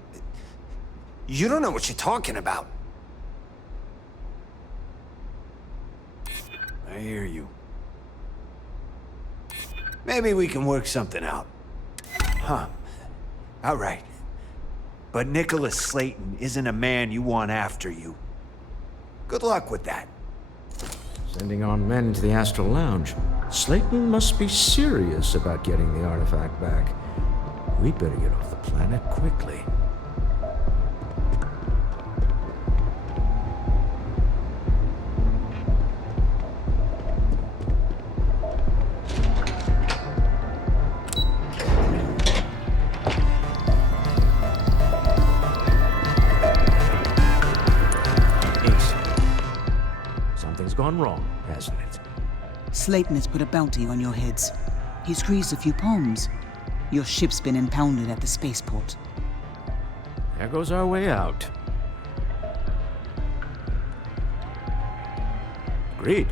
don't know what you're talking about. I hear you. Maybe we can work something out. Huh. All right. But Nicholas Slayton isn't a man you want after you. Good luck with that. Sending on men to the Astral Lounge. Slayton must be serious about getting the artifact back. We'd better get off the planet quickly. Something's gone wrong, hasn't it? Slayton has put a bounty on your heads. He's greased a few palms. Your ship's been impounded at the spaceport. There goes our way out. Agreed.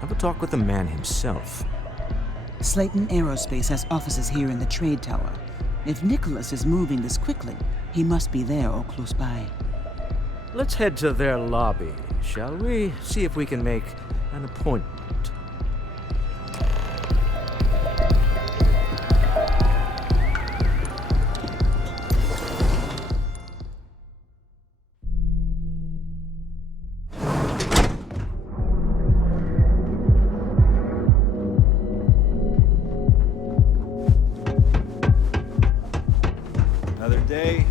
Have a talk with the man himself. Slayton Aerospace has offices here in the trade tower. If Nicholas is moving this quickly, he must be there or close by. Let's head to their lobby, shall we? See if we can make an appointment. Another day.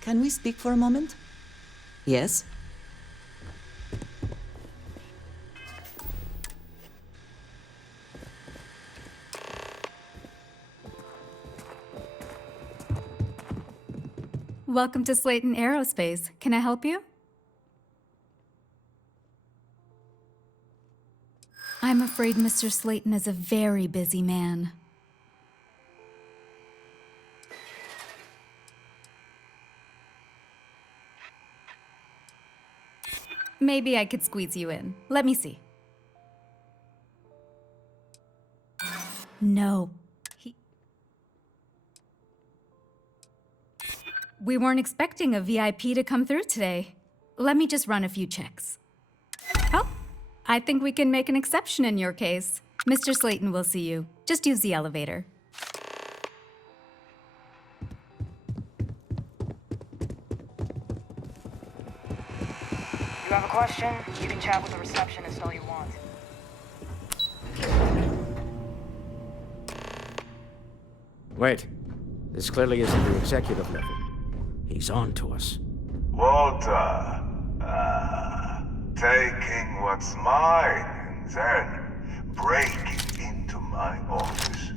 Can we speak for a moment? Yes? Welcome to Slayton Aerospace. Can I help you? I'm afraid Mr. Slayton is a very busy man. Maybe I could squeeze you in. Let me see. No, We weren't expecting a VIP to come through today. Let me just run a few checks. Oh, I think we can make an exception in your case. Mr. Slayton will see you. Just use the elevator. You have a question? You can chat with the receptionist all you want. Wait. This clearly isn't the executive level. He's on to us. Walter, taking what's mine and then breaking into my office.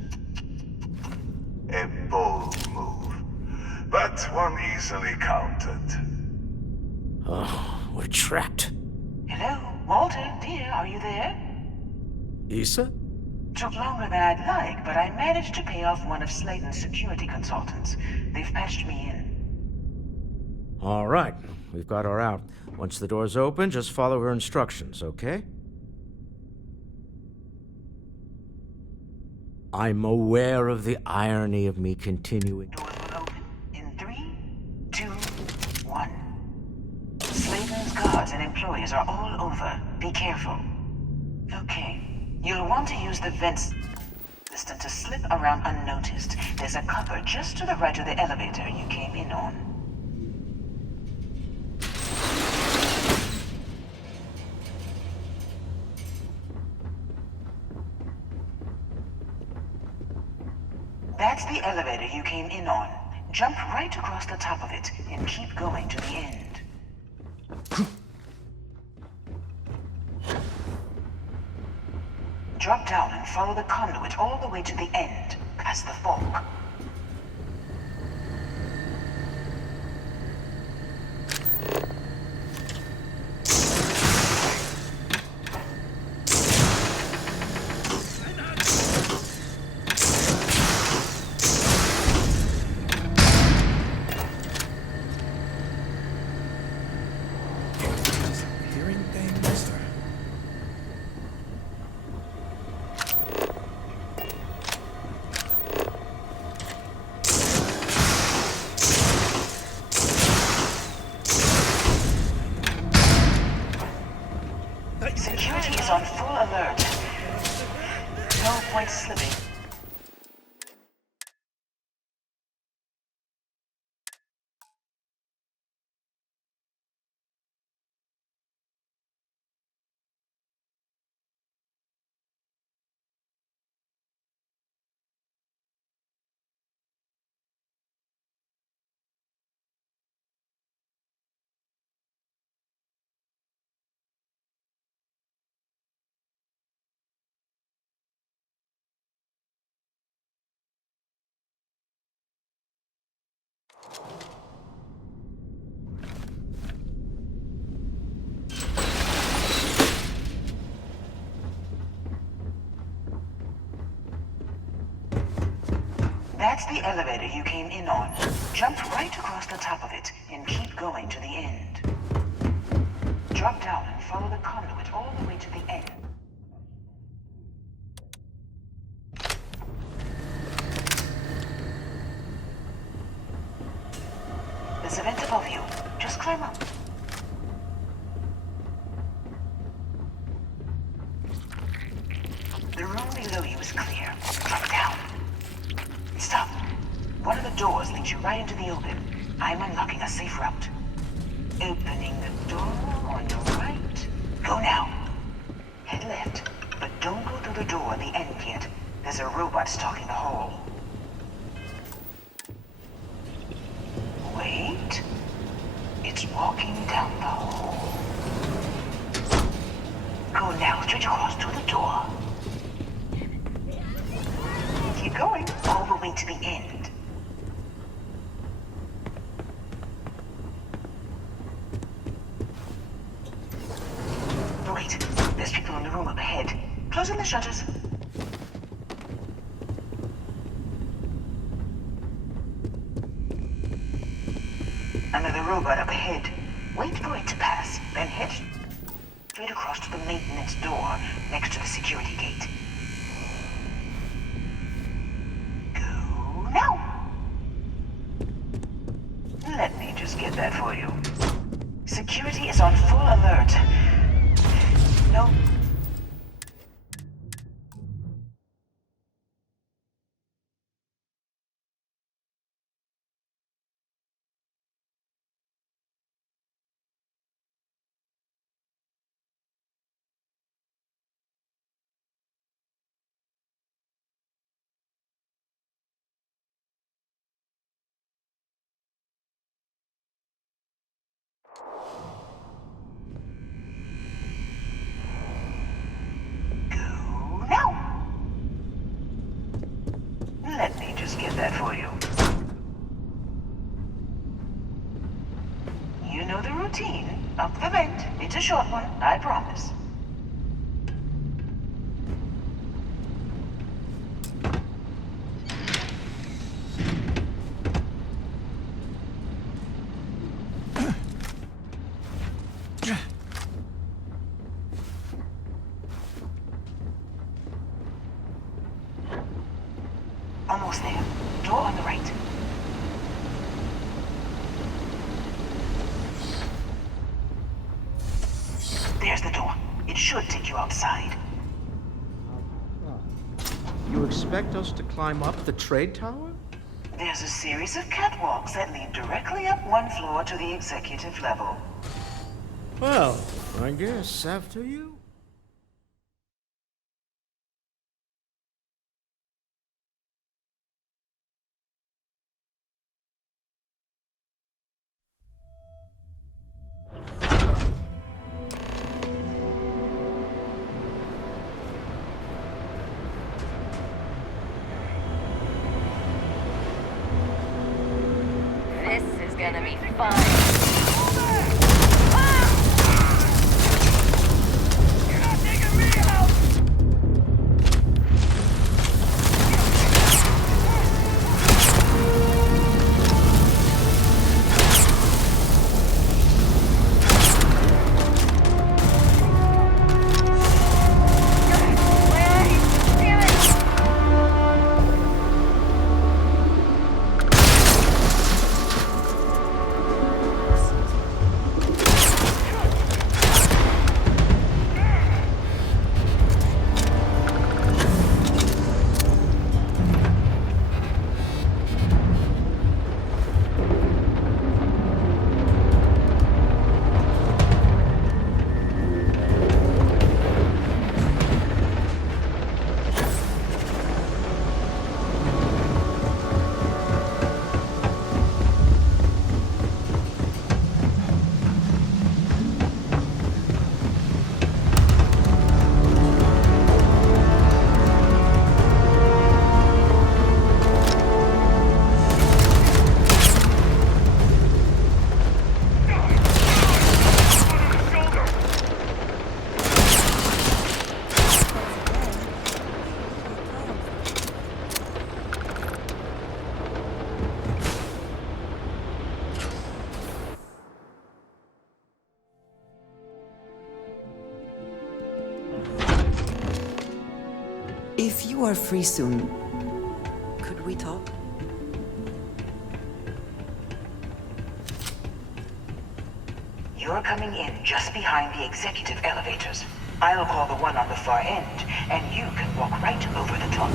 A bold move, but one easily countered. Oh, we're trapped. Hello, Walter, dear, are you there? Issa? Took longer than I'd like, but I managed to pay off one of Slayton's security consultants. They've patched me in. All right, we've got her out. Once the door's open, just follow her instructions, okay? I'm aware of the irony of me continuing. Doors will open in 3, 2, 1. Slayton's guards and employees are all over. Be careful. Okay. You'll want to use the vents system to slip around unnoticed. There's a cupboard just to the right of the elevator you came in on. That's the elevator you came in on. Jump right across the top of it and keep going to the end. Drop down and follow the conduit all the way to the end, past the fork. Hearing things? Security is on full alert. No point slipping. That's the elevator you came in on. Jump right across the top of it and keep going to the end. Drop down and follow the conduit all the way to the end. There's a vent above you. Just climb up. The room below you is clear. Drop down. Stop. One of the doors leads you right into the open. I'm unlocking a safe route. Opening the door on your right. Go now. Head left, but don't go through the door at the end yet. There's a robot stalking the hall. Wait. It's walking down the hall. Go now, straight across to the door. Keep going, all the way to the end. Wait, there's people in the room up ahead. Closing the shutters. Another robot up ahead. Wait for it to pass, then head straight across to the maintenance door next to the security gate. Go now. that for you. Security is on full alert. No. Let me just get that for you. You know the routine. Up the vent. It's a short one, I promise. Almost there. Door on the right. There's the door. It should take you outside. You expect us to climb up the trade tower? There's a series of catwalks that lead directly up one floor to the executive level. Well, I guess after you. This is gonna be fun. If you are free soon, could we talk? You're coming in just behind the executive elevators. I'll call the one on the far end, and you can walk right over the top.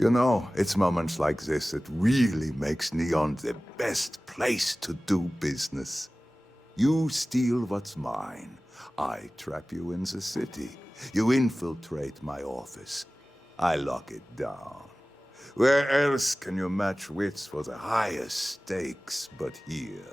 You know, it's moments like this that really makes Neon the best place to do business. You steal what's mine. I trap you in the city. You infiltrate my office. I lock it down. Where else can you match wits for the highest stakes but here?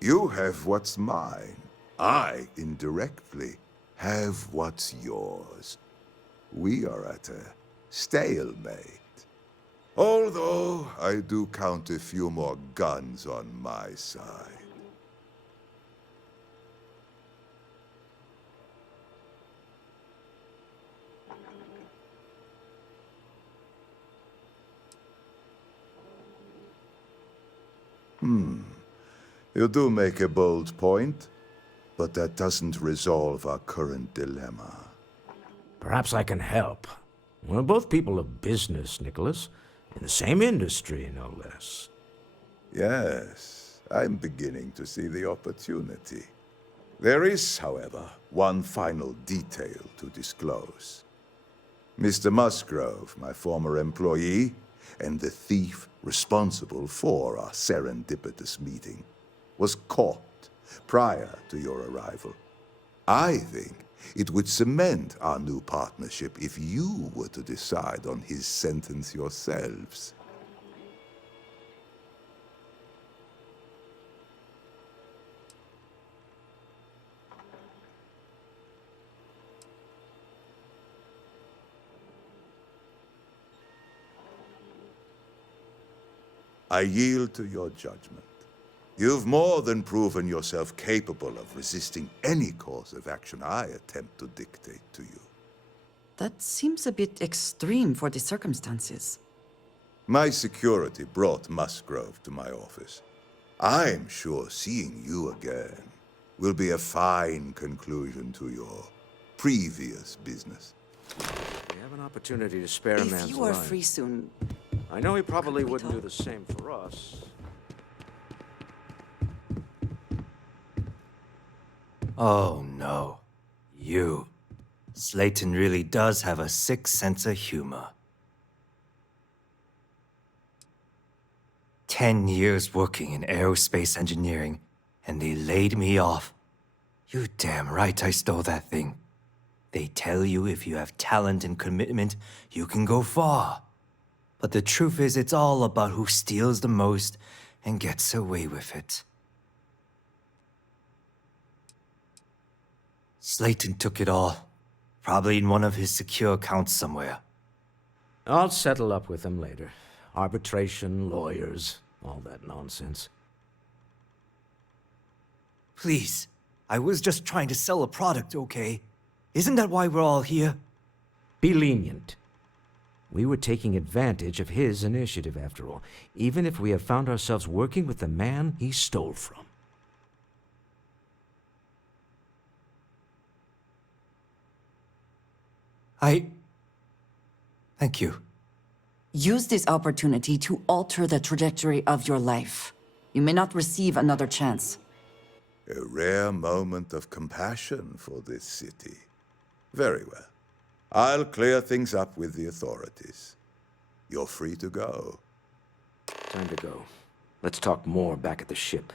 You have what's mine. I, indirectly, have what's yours. We are at a stalemate. Although I do count a few more guns on my side. You do make a bold point, but that doesn't resolve our current dilemma. Perhaps I can help. We're both people of business, Nicholas. In the same industry, no less. Yes, I'm beginning to see the opportunity. There is, however, one final detail to disclose. Mr. Musgrove, my former employee, and the thief responsible for our serendipitous meeting, was caught prior to your arrival. I think it would cement our new partnership if you were to decide on his sentence yourselves. I yield to your judgment. You've more than proven yourself capable of resisting any course of action I attempt to dictate to you. That seems a bit extreme for the circumstances. My security brought Musgrove to my office. I'm sure seeing you again will be a fine conclusion to your previous business. We have an opportunity to spare a man's life. If you are free soon... I know he probably wouldn't do the same for us. Oh no. You. Slayton really does have a sick sense of humor. 10 years working in aerospace engineering, and they laid me off. You damn right I stole that thing. They tell you if you have talent and commitment, you can go far. But the truth is, it's all about who steals the most and gets away with it. Slayton took it all. Probably in one of his secure accounts somewhere. I'll settle up with him later. Arbitration, lawyers, all that nonsense. Please, I was just trying to sell a product, okay? Isn't that why we're all here? Be lenient. We were taking advantage of his initiative, after all, even if we have found ourselves working with the man he stole from. Thank you. Use this opportunity to alter the trajectory of your life. You may not receive another chance. A rare moment of compassion for this city. Very well. I'll clear things up with the authorities. You're free to go. Time to go. Let's talk more back at the ship.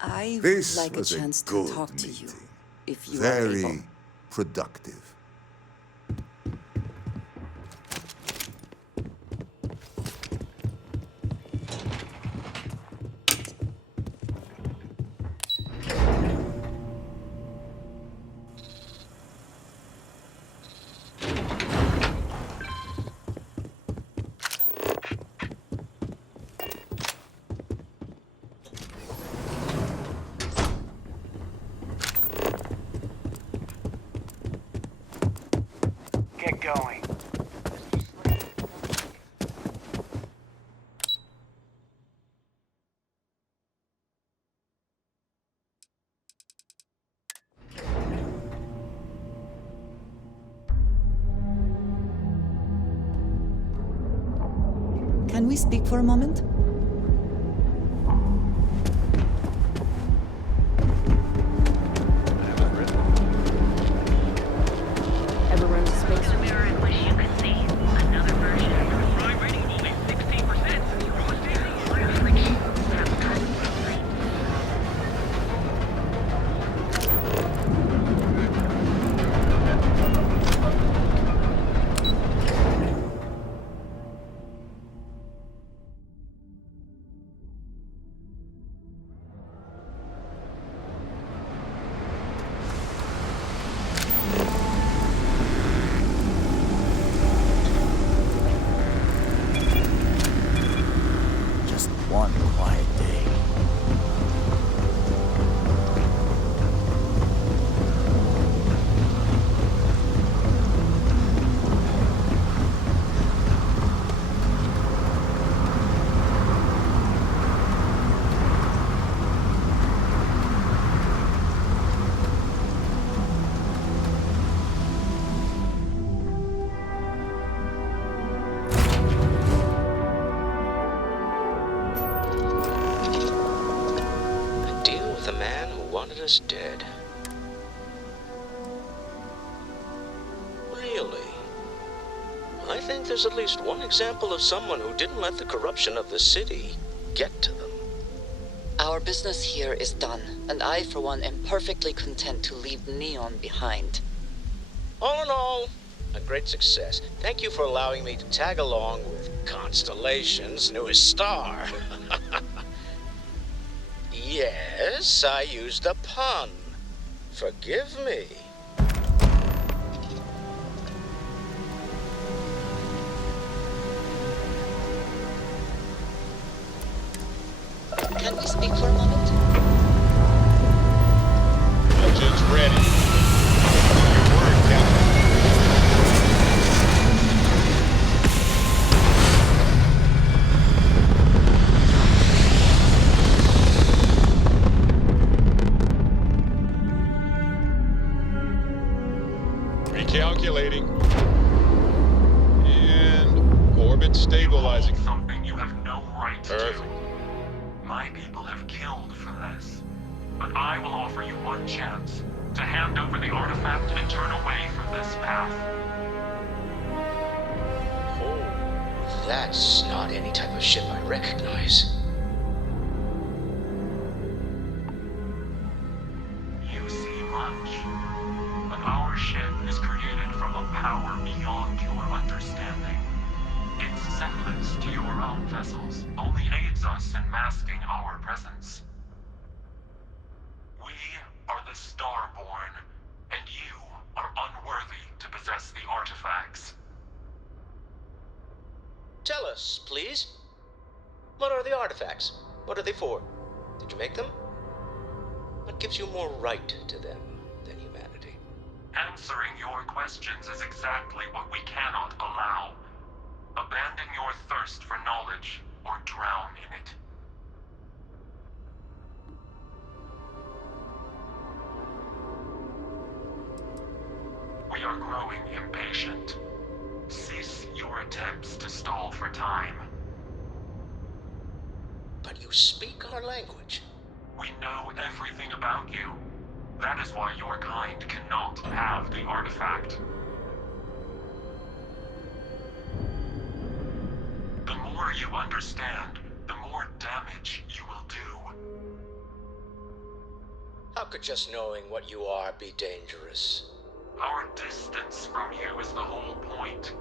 I would This like a was chance a good to talk to you, meeting. if you are Very able. productive. Get going. Can we speak for a moment? Ever run to space? just dead. Really? I think there's at least one example of someone who didn't let the corruption of the city get to them. Our business here is done, and I, for one, am perfectly content to leave Neon behind. All in all, a great success. Thank you for allowing me to tag along with Constellation's newest star. Yes, I used a pun. Forgive me. Can we speak for a moment? Engines ready. Your word, Captain. Recalculating. And orbit stabilizing. Something you have no right to Perfect. do. My people have killed for this. But I will offer you one chance to hand over the artifact and turn away from this path. Oh, that's not any type of ship I recognize. You see much. But our ship is created from a power beyond your understanding. Its semblance to your own vessels only aids us in masking our presence. We are the Starborn, and you are unworthy to possess the artifacts. Tell us, please. What are the artifacts? What are they for? Did you make them? What gives you more right to them than humanity? Answering your questions is exactly what we cannot allow. Abandon your thirst for knowledge, or drown in it. We are growing impatient. Cease your attempts to stall for time. But you speak our language. We know everything about you. That is why your kind cannot have the artifact. The more you understand, the more damage you will do. How could just knowing what you are be dangerous? Our distance from you is the whole point.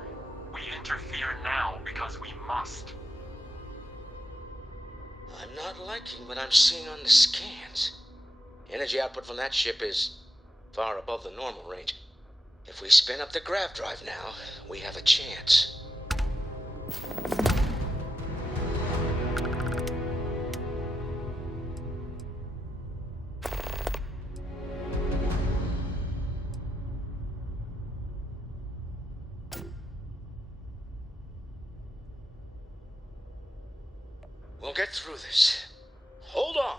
We interfere now because we must. I'm not liking what I'm seeing on the scans. Energy output from that ship is far above the normal range. If we spin up the grav drive now, we have a chance. We'll get through this. Hold on.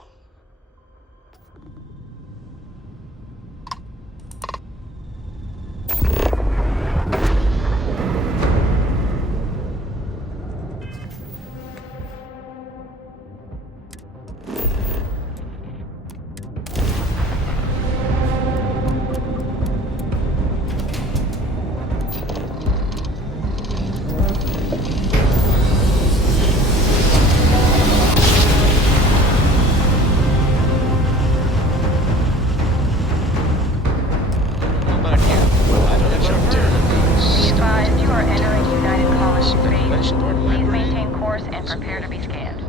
Be advised, you are entering United Colony space. Please maintain course and prepare to be scanned.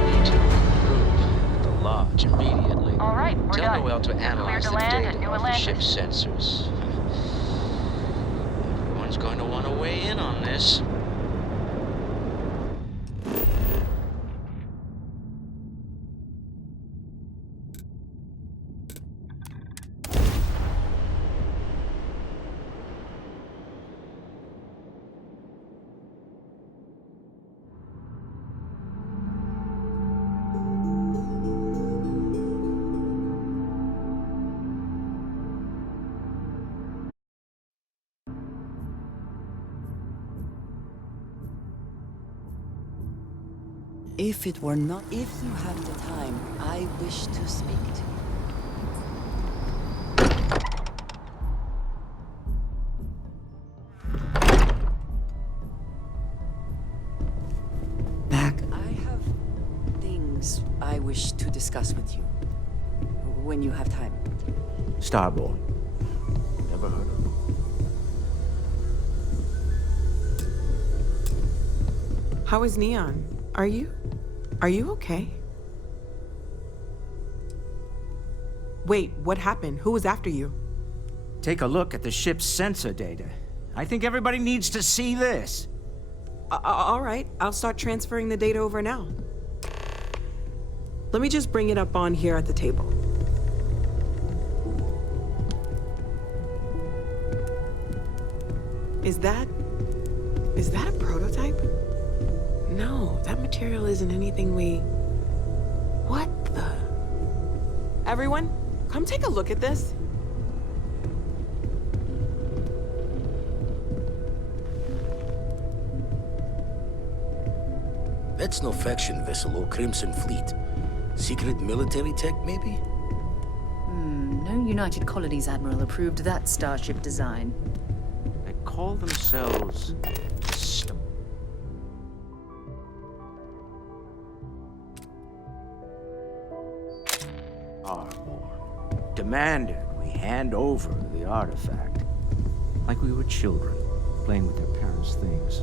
Need to improve the lodge immediately. All right, we're Tell done. Noel to analyze Clear to the land data at New of the Atlantis. ship's sensors. Everyone's going to want to weigh in on this. If it were not, if you have the time, I wish to speak to you. Back. I have things I wish to discuss with you. When you have time. Starborn. Never heard of him. How is Neon? Are you okay? Wait, what happened? Who was after you? Take a look at the ship's sensor data. I think everybody needs to see this. All right, I'll start transferring the data over now. Let me just bring it up on here at the table. Is that a prototype? No, that material isn't anything we... What the... Everyone, come take a look at this. That's no faction vessel or Crimson Fleet. Secret military tech, maybe? No United Colonies Admiral approved that starship design. They call themselves... Starborn demanded we hand over the artifact. Like we were children, playing with their parents' things.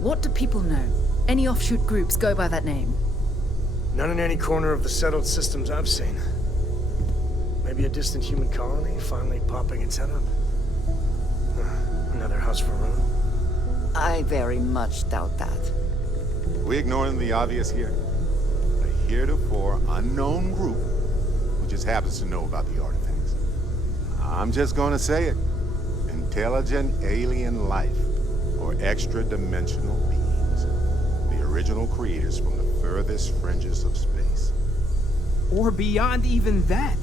What do people know? Any offshoot groups go by that name? None in any corner of the settled systems I've seen. Maybe a distant human colony finally popping its head up. Another house for Rune. I very much doubt that. We ignoring the obvious here? A heretofore unknown group who just happens to know about the artifacts. I'm just gonna say it. Intelligent alien life, or extra-dimensional beings. The original creators from the furthest fringes of space. Or beyond even that.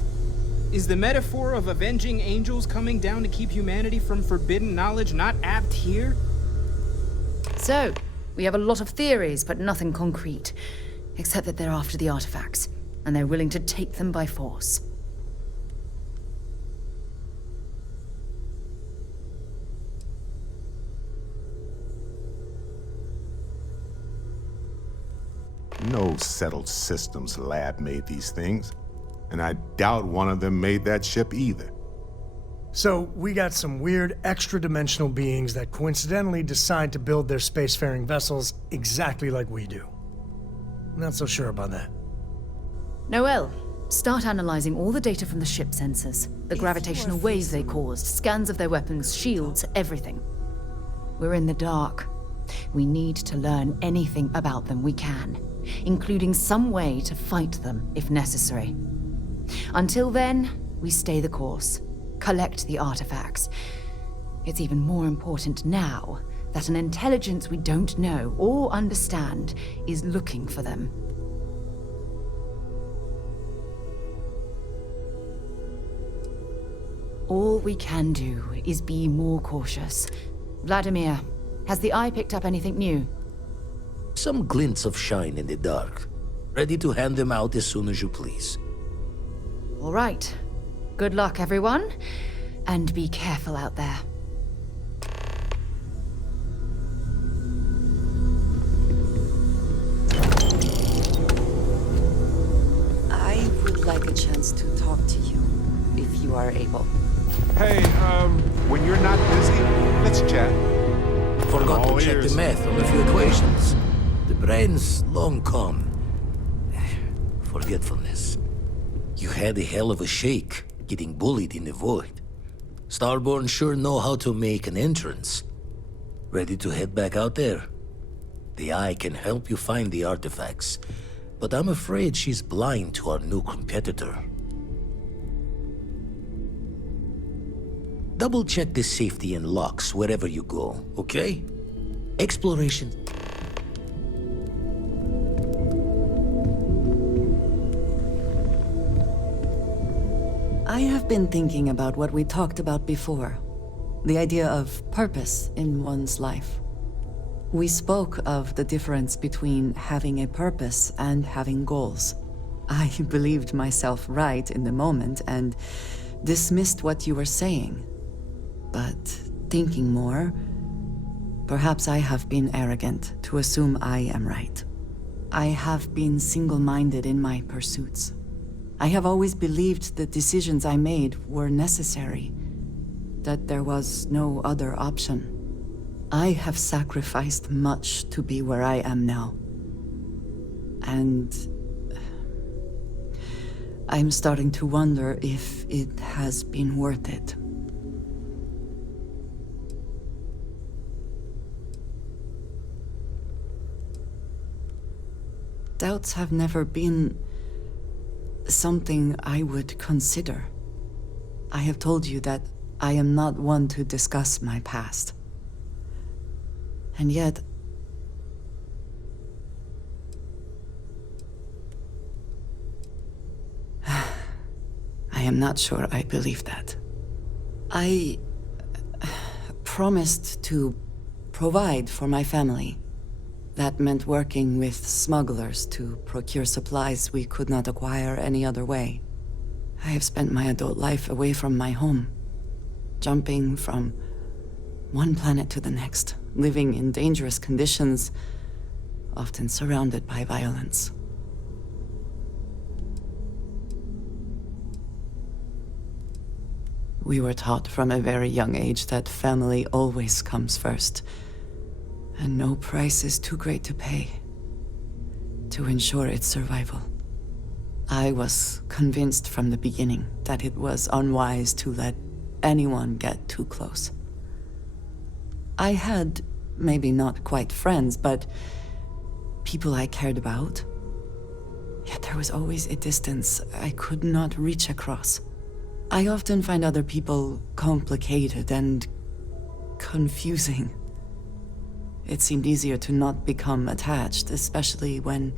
Is the metaphor of avenging angels coming down to keep humanity from forbidden knowledge not apt here? So, we have a lot of theories, but nothing concrete. Except that they're after the artifacts, and they're willing to take them by force. No settled systems lab made these things, and I doubt one of them made that ship either. So, we got some weird extra-dimensional beings that coincidentally decide to build their spacefaring vessels exactly like we do. Not so sure about that. Noel, start analyzing all the data from the ship sensors. The gravitational waves they caused, scans of their weapons, shields, everything. We're in the dark. We need to learn anything about them we can, including some way to fight them if necessary. Until then, we stay the course, collect the artifacts. It's even more important now that an intelligence we don't know or understand is looking for them. All we can do is be more cautious. Vladimir, has the Eye picked up anything new? Some glints of shine in the dark. Ready to hand them out as soon as you please. All right. Good luck, everyone. And be careful out there. I would like a chance to talk to you, if you are able. Hey, when you're not busy, let's chat. Forgot All to check ears. the math on a few equations. The brain's long gone. Forgetfulness. You had a hell of a shake, getting bullied in the void. Starborn sure know how to make an entrance. Ready to head back out there? The Eye can help you find the artifacts, but I'm afraid she's blind to our new competitor. Double-check the safety and locks wherever you go, okay? Exploration. I have been thinking about what we talked about before. The idea of purpose in one's life. We spoke of the difference between having a purpose and having goals. I believed myself right in the moment and dismissed what you were saying. But thinking more, perhaps I have been arrogant to assume I am right. I have been single-minded in my pursuits. I have always believed the decisions I made were necessary, that there was no other option. I have sacrificed much to be where I am now. And I'm starting to wonder if it has been worth it. Doubts have never been something I would consider. I have told you that I am not one to discuss my past. And yet, I am not sure I believe that. I promised to provide for my family. That meant working with smugglers to procure supplies we could not acquire any other way. I have spent my adult life away from my home, jumping from one planet to the next, living in dangerous conditions, often surrounded by violence. We were taught from a very young age that family always comes first, and no price is too great to pay to ensure its survival. I was convinced from the beginning that it was unwise to let anyone get too close. I had, maybe not quite friends, but people I cared about. Yet there was always a distance I could not reach across. I often find other people complicated and confusing. It seemed easier to not become attached, especially when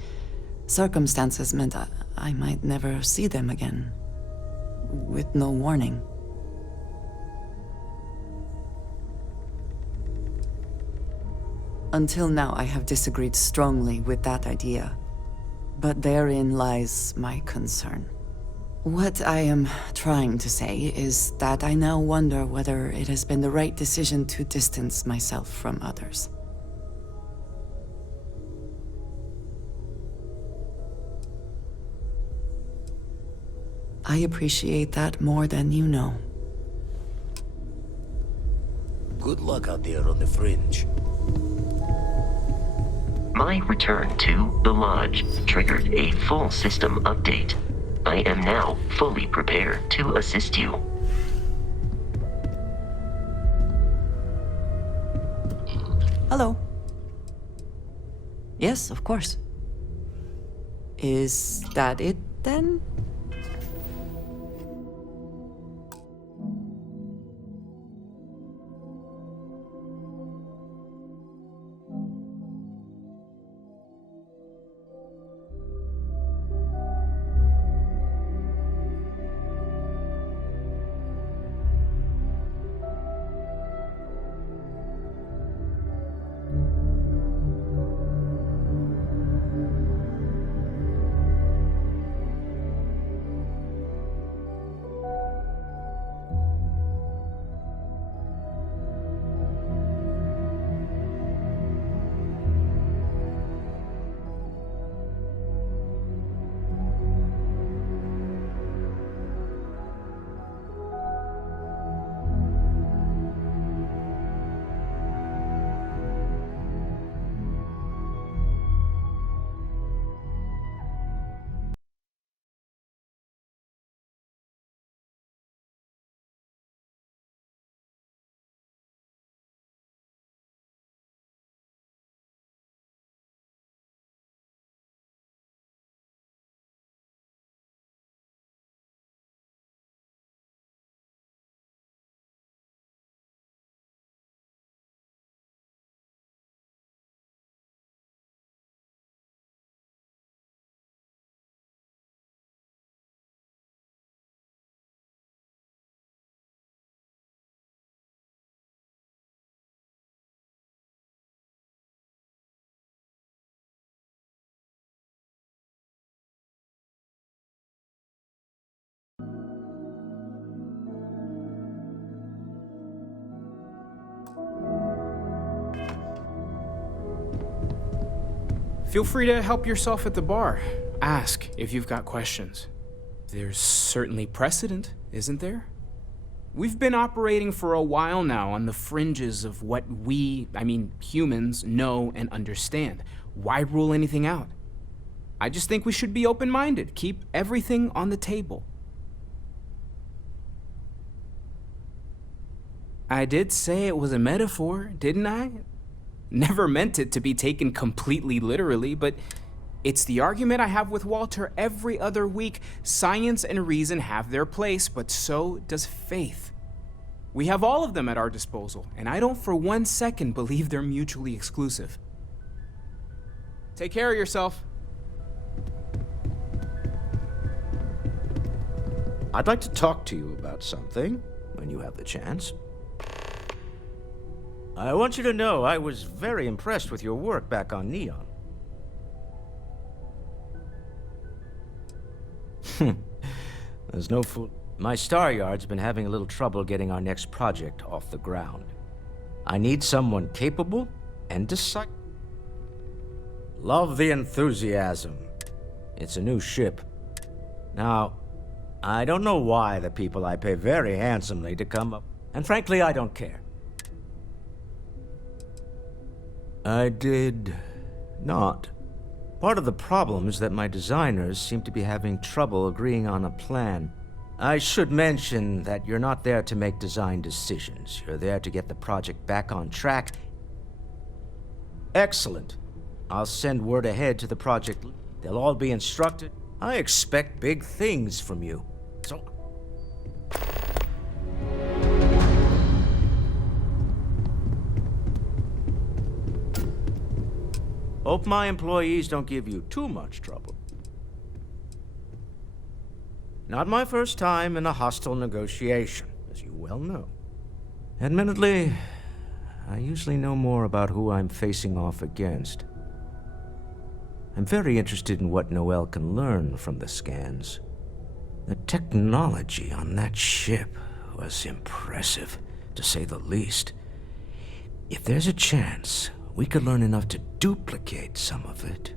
circumstances meant I might never see them again, with no warning. Until now, I have disagreed strongly with that idea, but therein lies my concern. What I am trying to say is that I now wonder whether it has been the right decision to distance myself from others. I appreciate that more than you know. Good luck out there on the fringe. My return to the lodge triggered a full system update. I am now fully prepared to assist you. Hello. Yes, of course. Is that it then? Feel free to help yourself at the bar. Ask if you've got questions. There's certainly precedent, isn't there? We've been operating for a while now on the fringes of what humans, know and understand. Why rule anything out? I just think we should be open-minded, keep everything on the table. I did say it was a metaphor, didn't I? Never meant it to be taken completely literally, but it's the argument I have with Walter every other week. Science and reason have their place, but so does faith. We have all of them at our disposal, and I don't for 1 second believe they're mutually exclusive. Take care of yourself. I'd like to talk to you about something when you have the chance. I want you to know I was very impressed with your work back on Neon. There's no fool. My Star Yard's been having a little trouble getting our next project off the ground. I need someone capable and decisive. Love the enthusiasm. It's a new ship. Now, I don't know why the people I pay very handsomely to come up, and frankly, I don't care. I did not. Part of the problem is that my designers seem to be having trouble agreeing on a plan. I should mention that you're not there to make design decisions. You're there to get the project back on track. Excellent. I'll send word ahead to the project. They'll all be instructed. I expect big things from you. So... Hope my employees don't give you too much trouble. Not my first time in a hostile negotiation, as you well know. Admittedly, I usually know more about who I'm facing off against. I'm very interested in what Noel can learn from the scans. The technology on that ship was impressive, to say the least. If there's a chance, we could learn enough to duplicate some of it.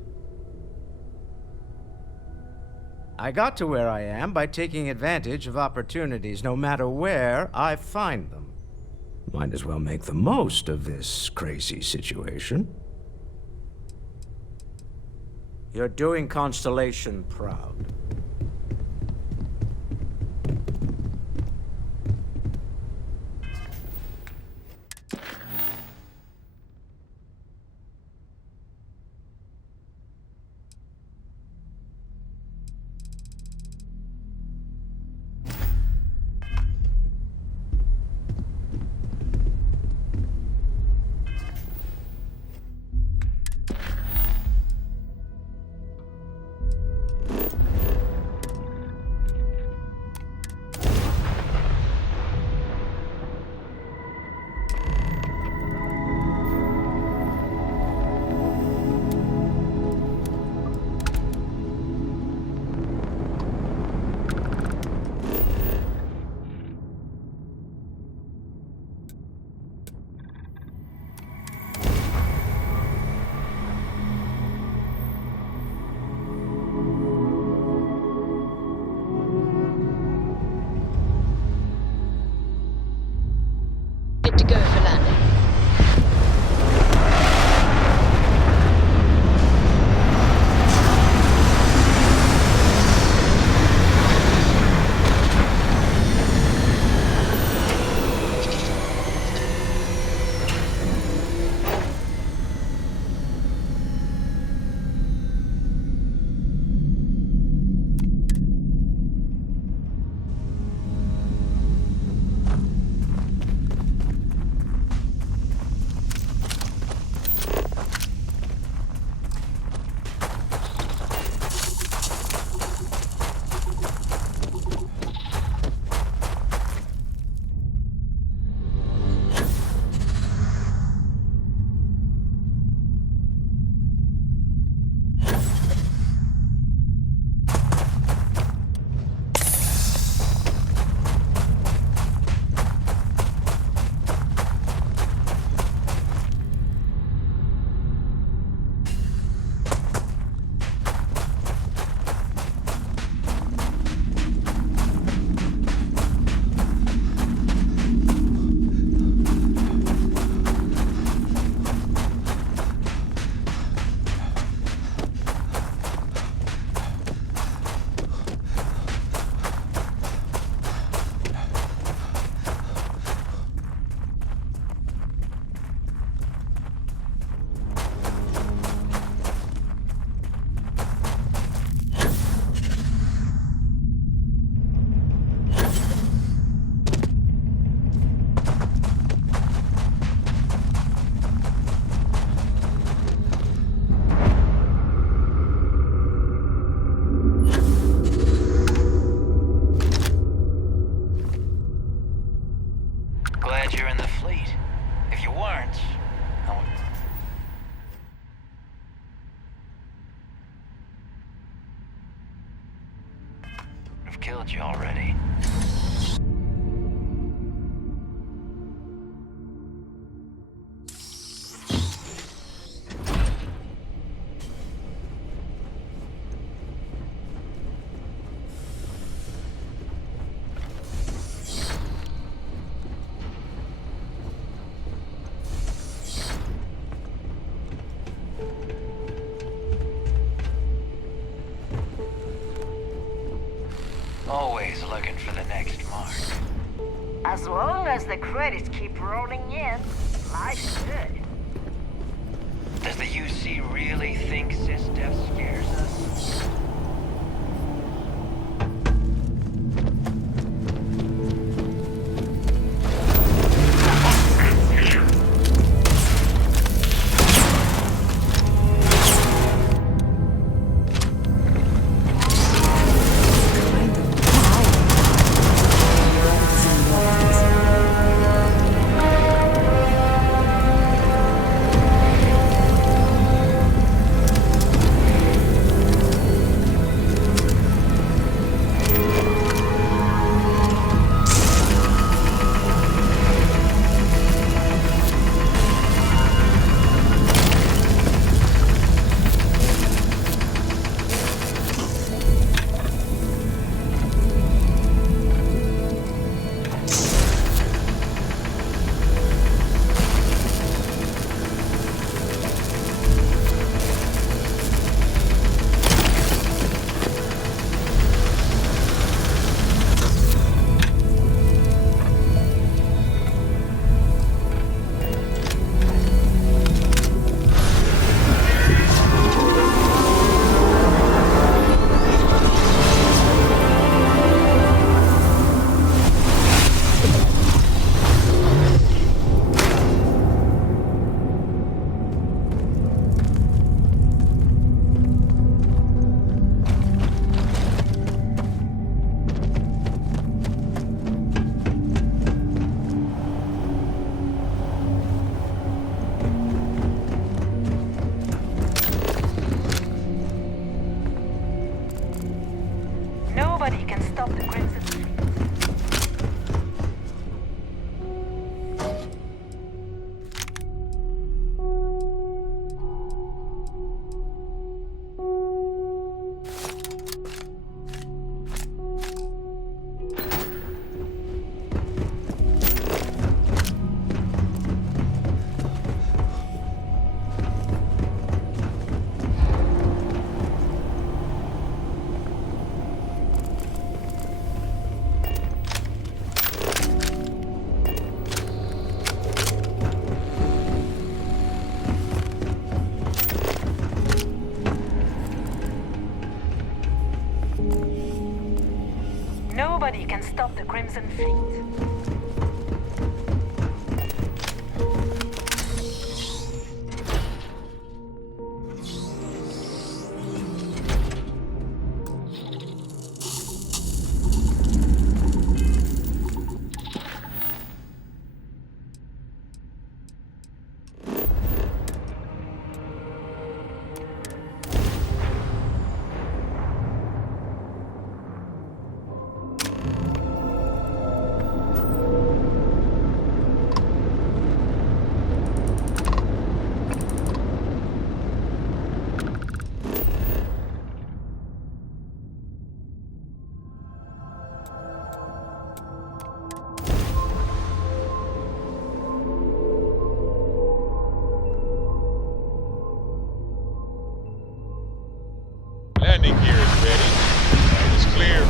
I got to where I am by taking advantage of opportunities, no matter where I find them. Might as well make the most of this crazy situation. You're doing Constellation proud. fleet. If you weren't, I would... have killed you already. Always looking for the next mark. As long as the credits keep rolling in, life's good. Does the UC really think sysdef scares us? Nobody can stop the Crimson Fleet. Nobody can stop the Crimson Fleet. Landing gear is ready. Flight is clear.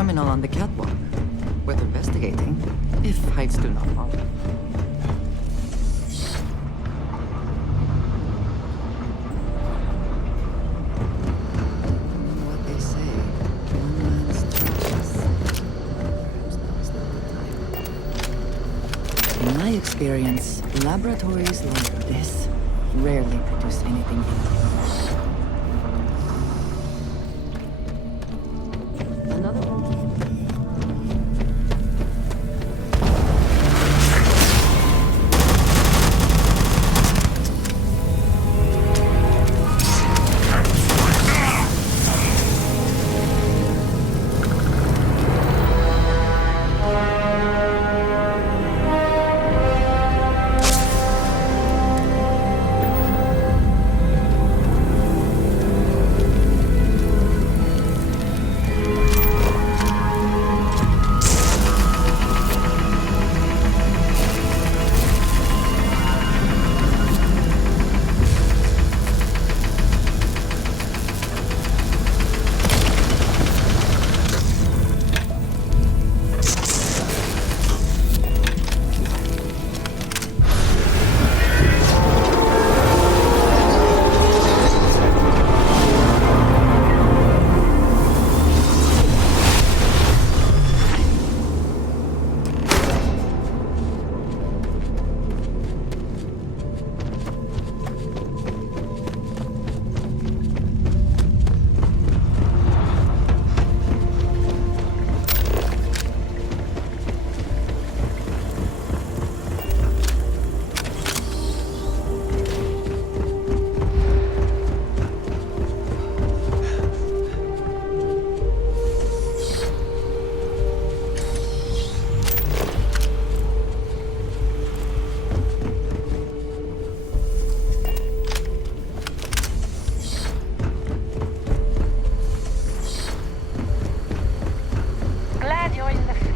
terminal on the catwalk. Worth investigating, if heights do not bother. What they say, one man's touches. Perhaps now is not the time. In my experience, laboratories like this rarely produce anything valuable. Another one. Glad you're in the fleet.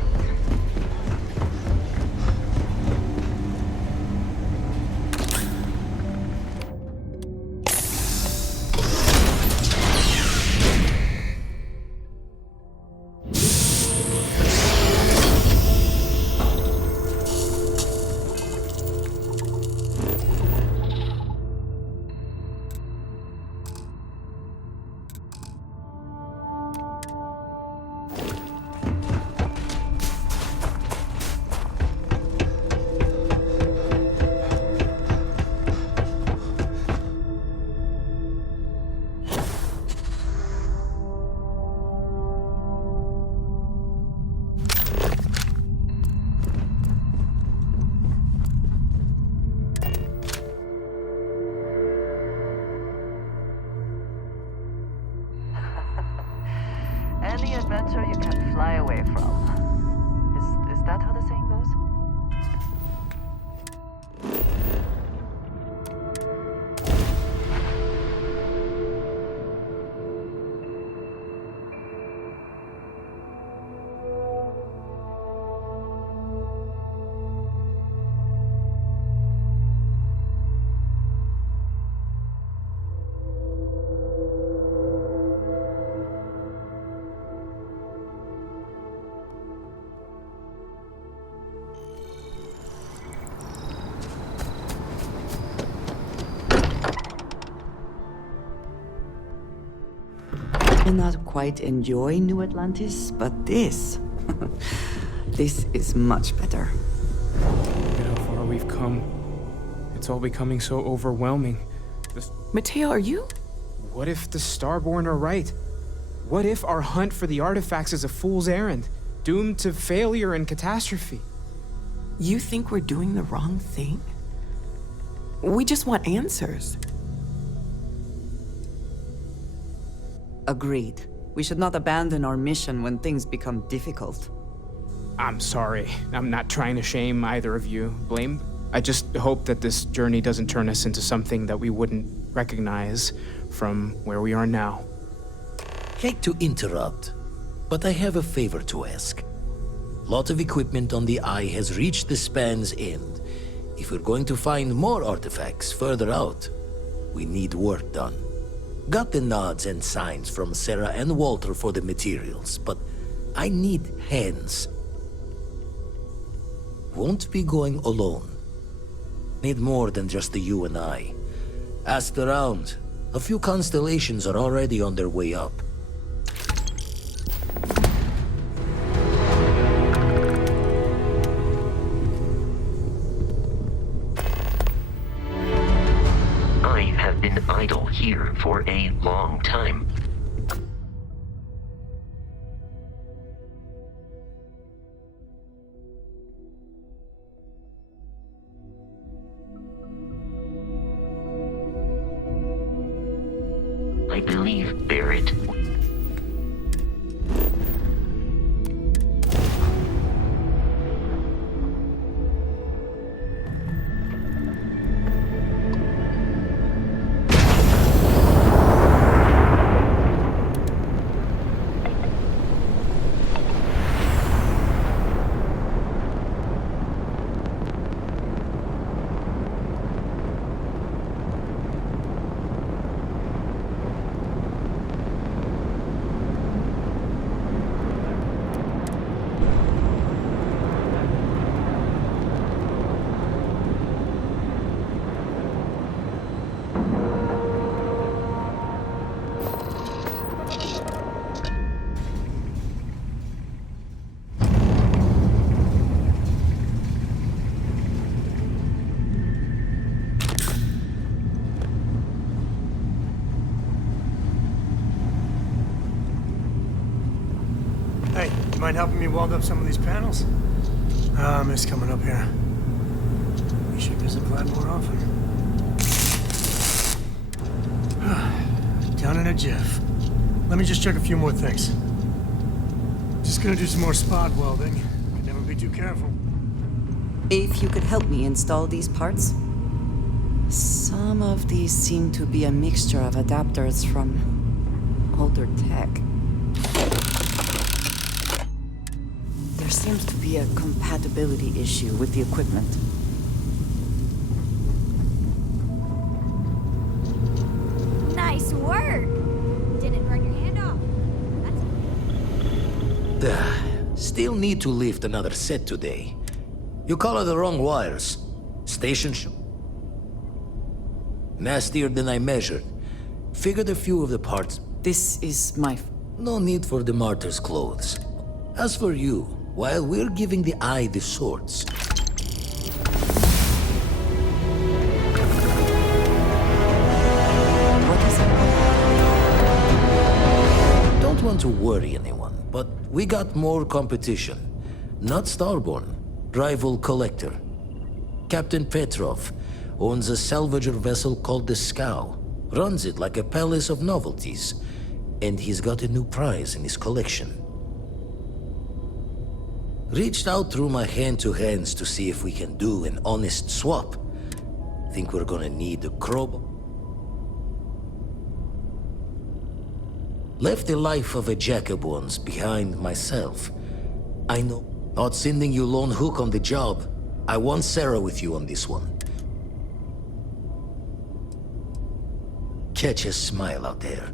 Any adventure you can fly away from. Is that how the saying goes? I not quite enjoy New Atlantis, but this... this is much better. Look at how far we've come. It's all becoming so overwhelming. Mateo, are you? What if the Starborn are right? What if our hunt for the artifacts is a fool's errand, doomed to failure and catastrophe? You think we're doing the wrong thing? We just want answers. Agreed. We should not abandon our mission when things become difficult. I'm sorry. I'm not trying to shame either of you. Blame. I just hope that this journey doesn't turn us into something that we wouldn't recognize from where we are now. Hate to interrupt, but I have a favor to ask. Lot of equipment on the Eye has reached the span's end. If we're going to find more artifacts further out, we need work done. Got the nods and signs from Sarah and Walter for the materials, but I need hands. Won't be going alone. Need more than just the you and I. Asked around. A few constellations are already on their way up. I have been idle here for a long time. I believe Barrett. Hey, you mind helping me weld up some of these panels? I miss coming up here. We should visit Vlad more often. Done in a jiff. Let me just check a few more things. Just gonna do some more spot welding. Could never be too careful. If you could help me install these parts. Some of these seem to be a mixture of adapters from older tech. There seems to be a compatibility issue with the equipment. Nice work! Didn't run your hand off. Still need to lift another set today. You colored the wrong wires. Station nastier than I measured. Figured a few of the parts. This is my... No need for the martyr's clothes. As for you, while we're giving the eye the swords, don't want to worry anyone, but we got more competition. Not Starborn, rival collector. Captain Petrov owns a salvager vessel called the Scow. Runs it like a palace of novelties. And he's got a new prize in his collection. Reached out through my hand-to-hands to see if we can do an honest swap. Think we're gonna need a crowbar. Left the life of a jack-of-bones behind myself. I know. Not sending you lone hook on the job. I want Sarah with you on this one. Catch a smile out there.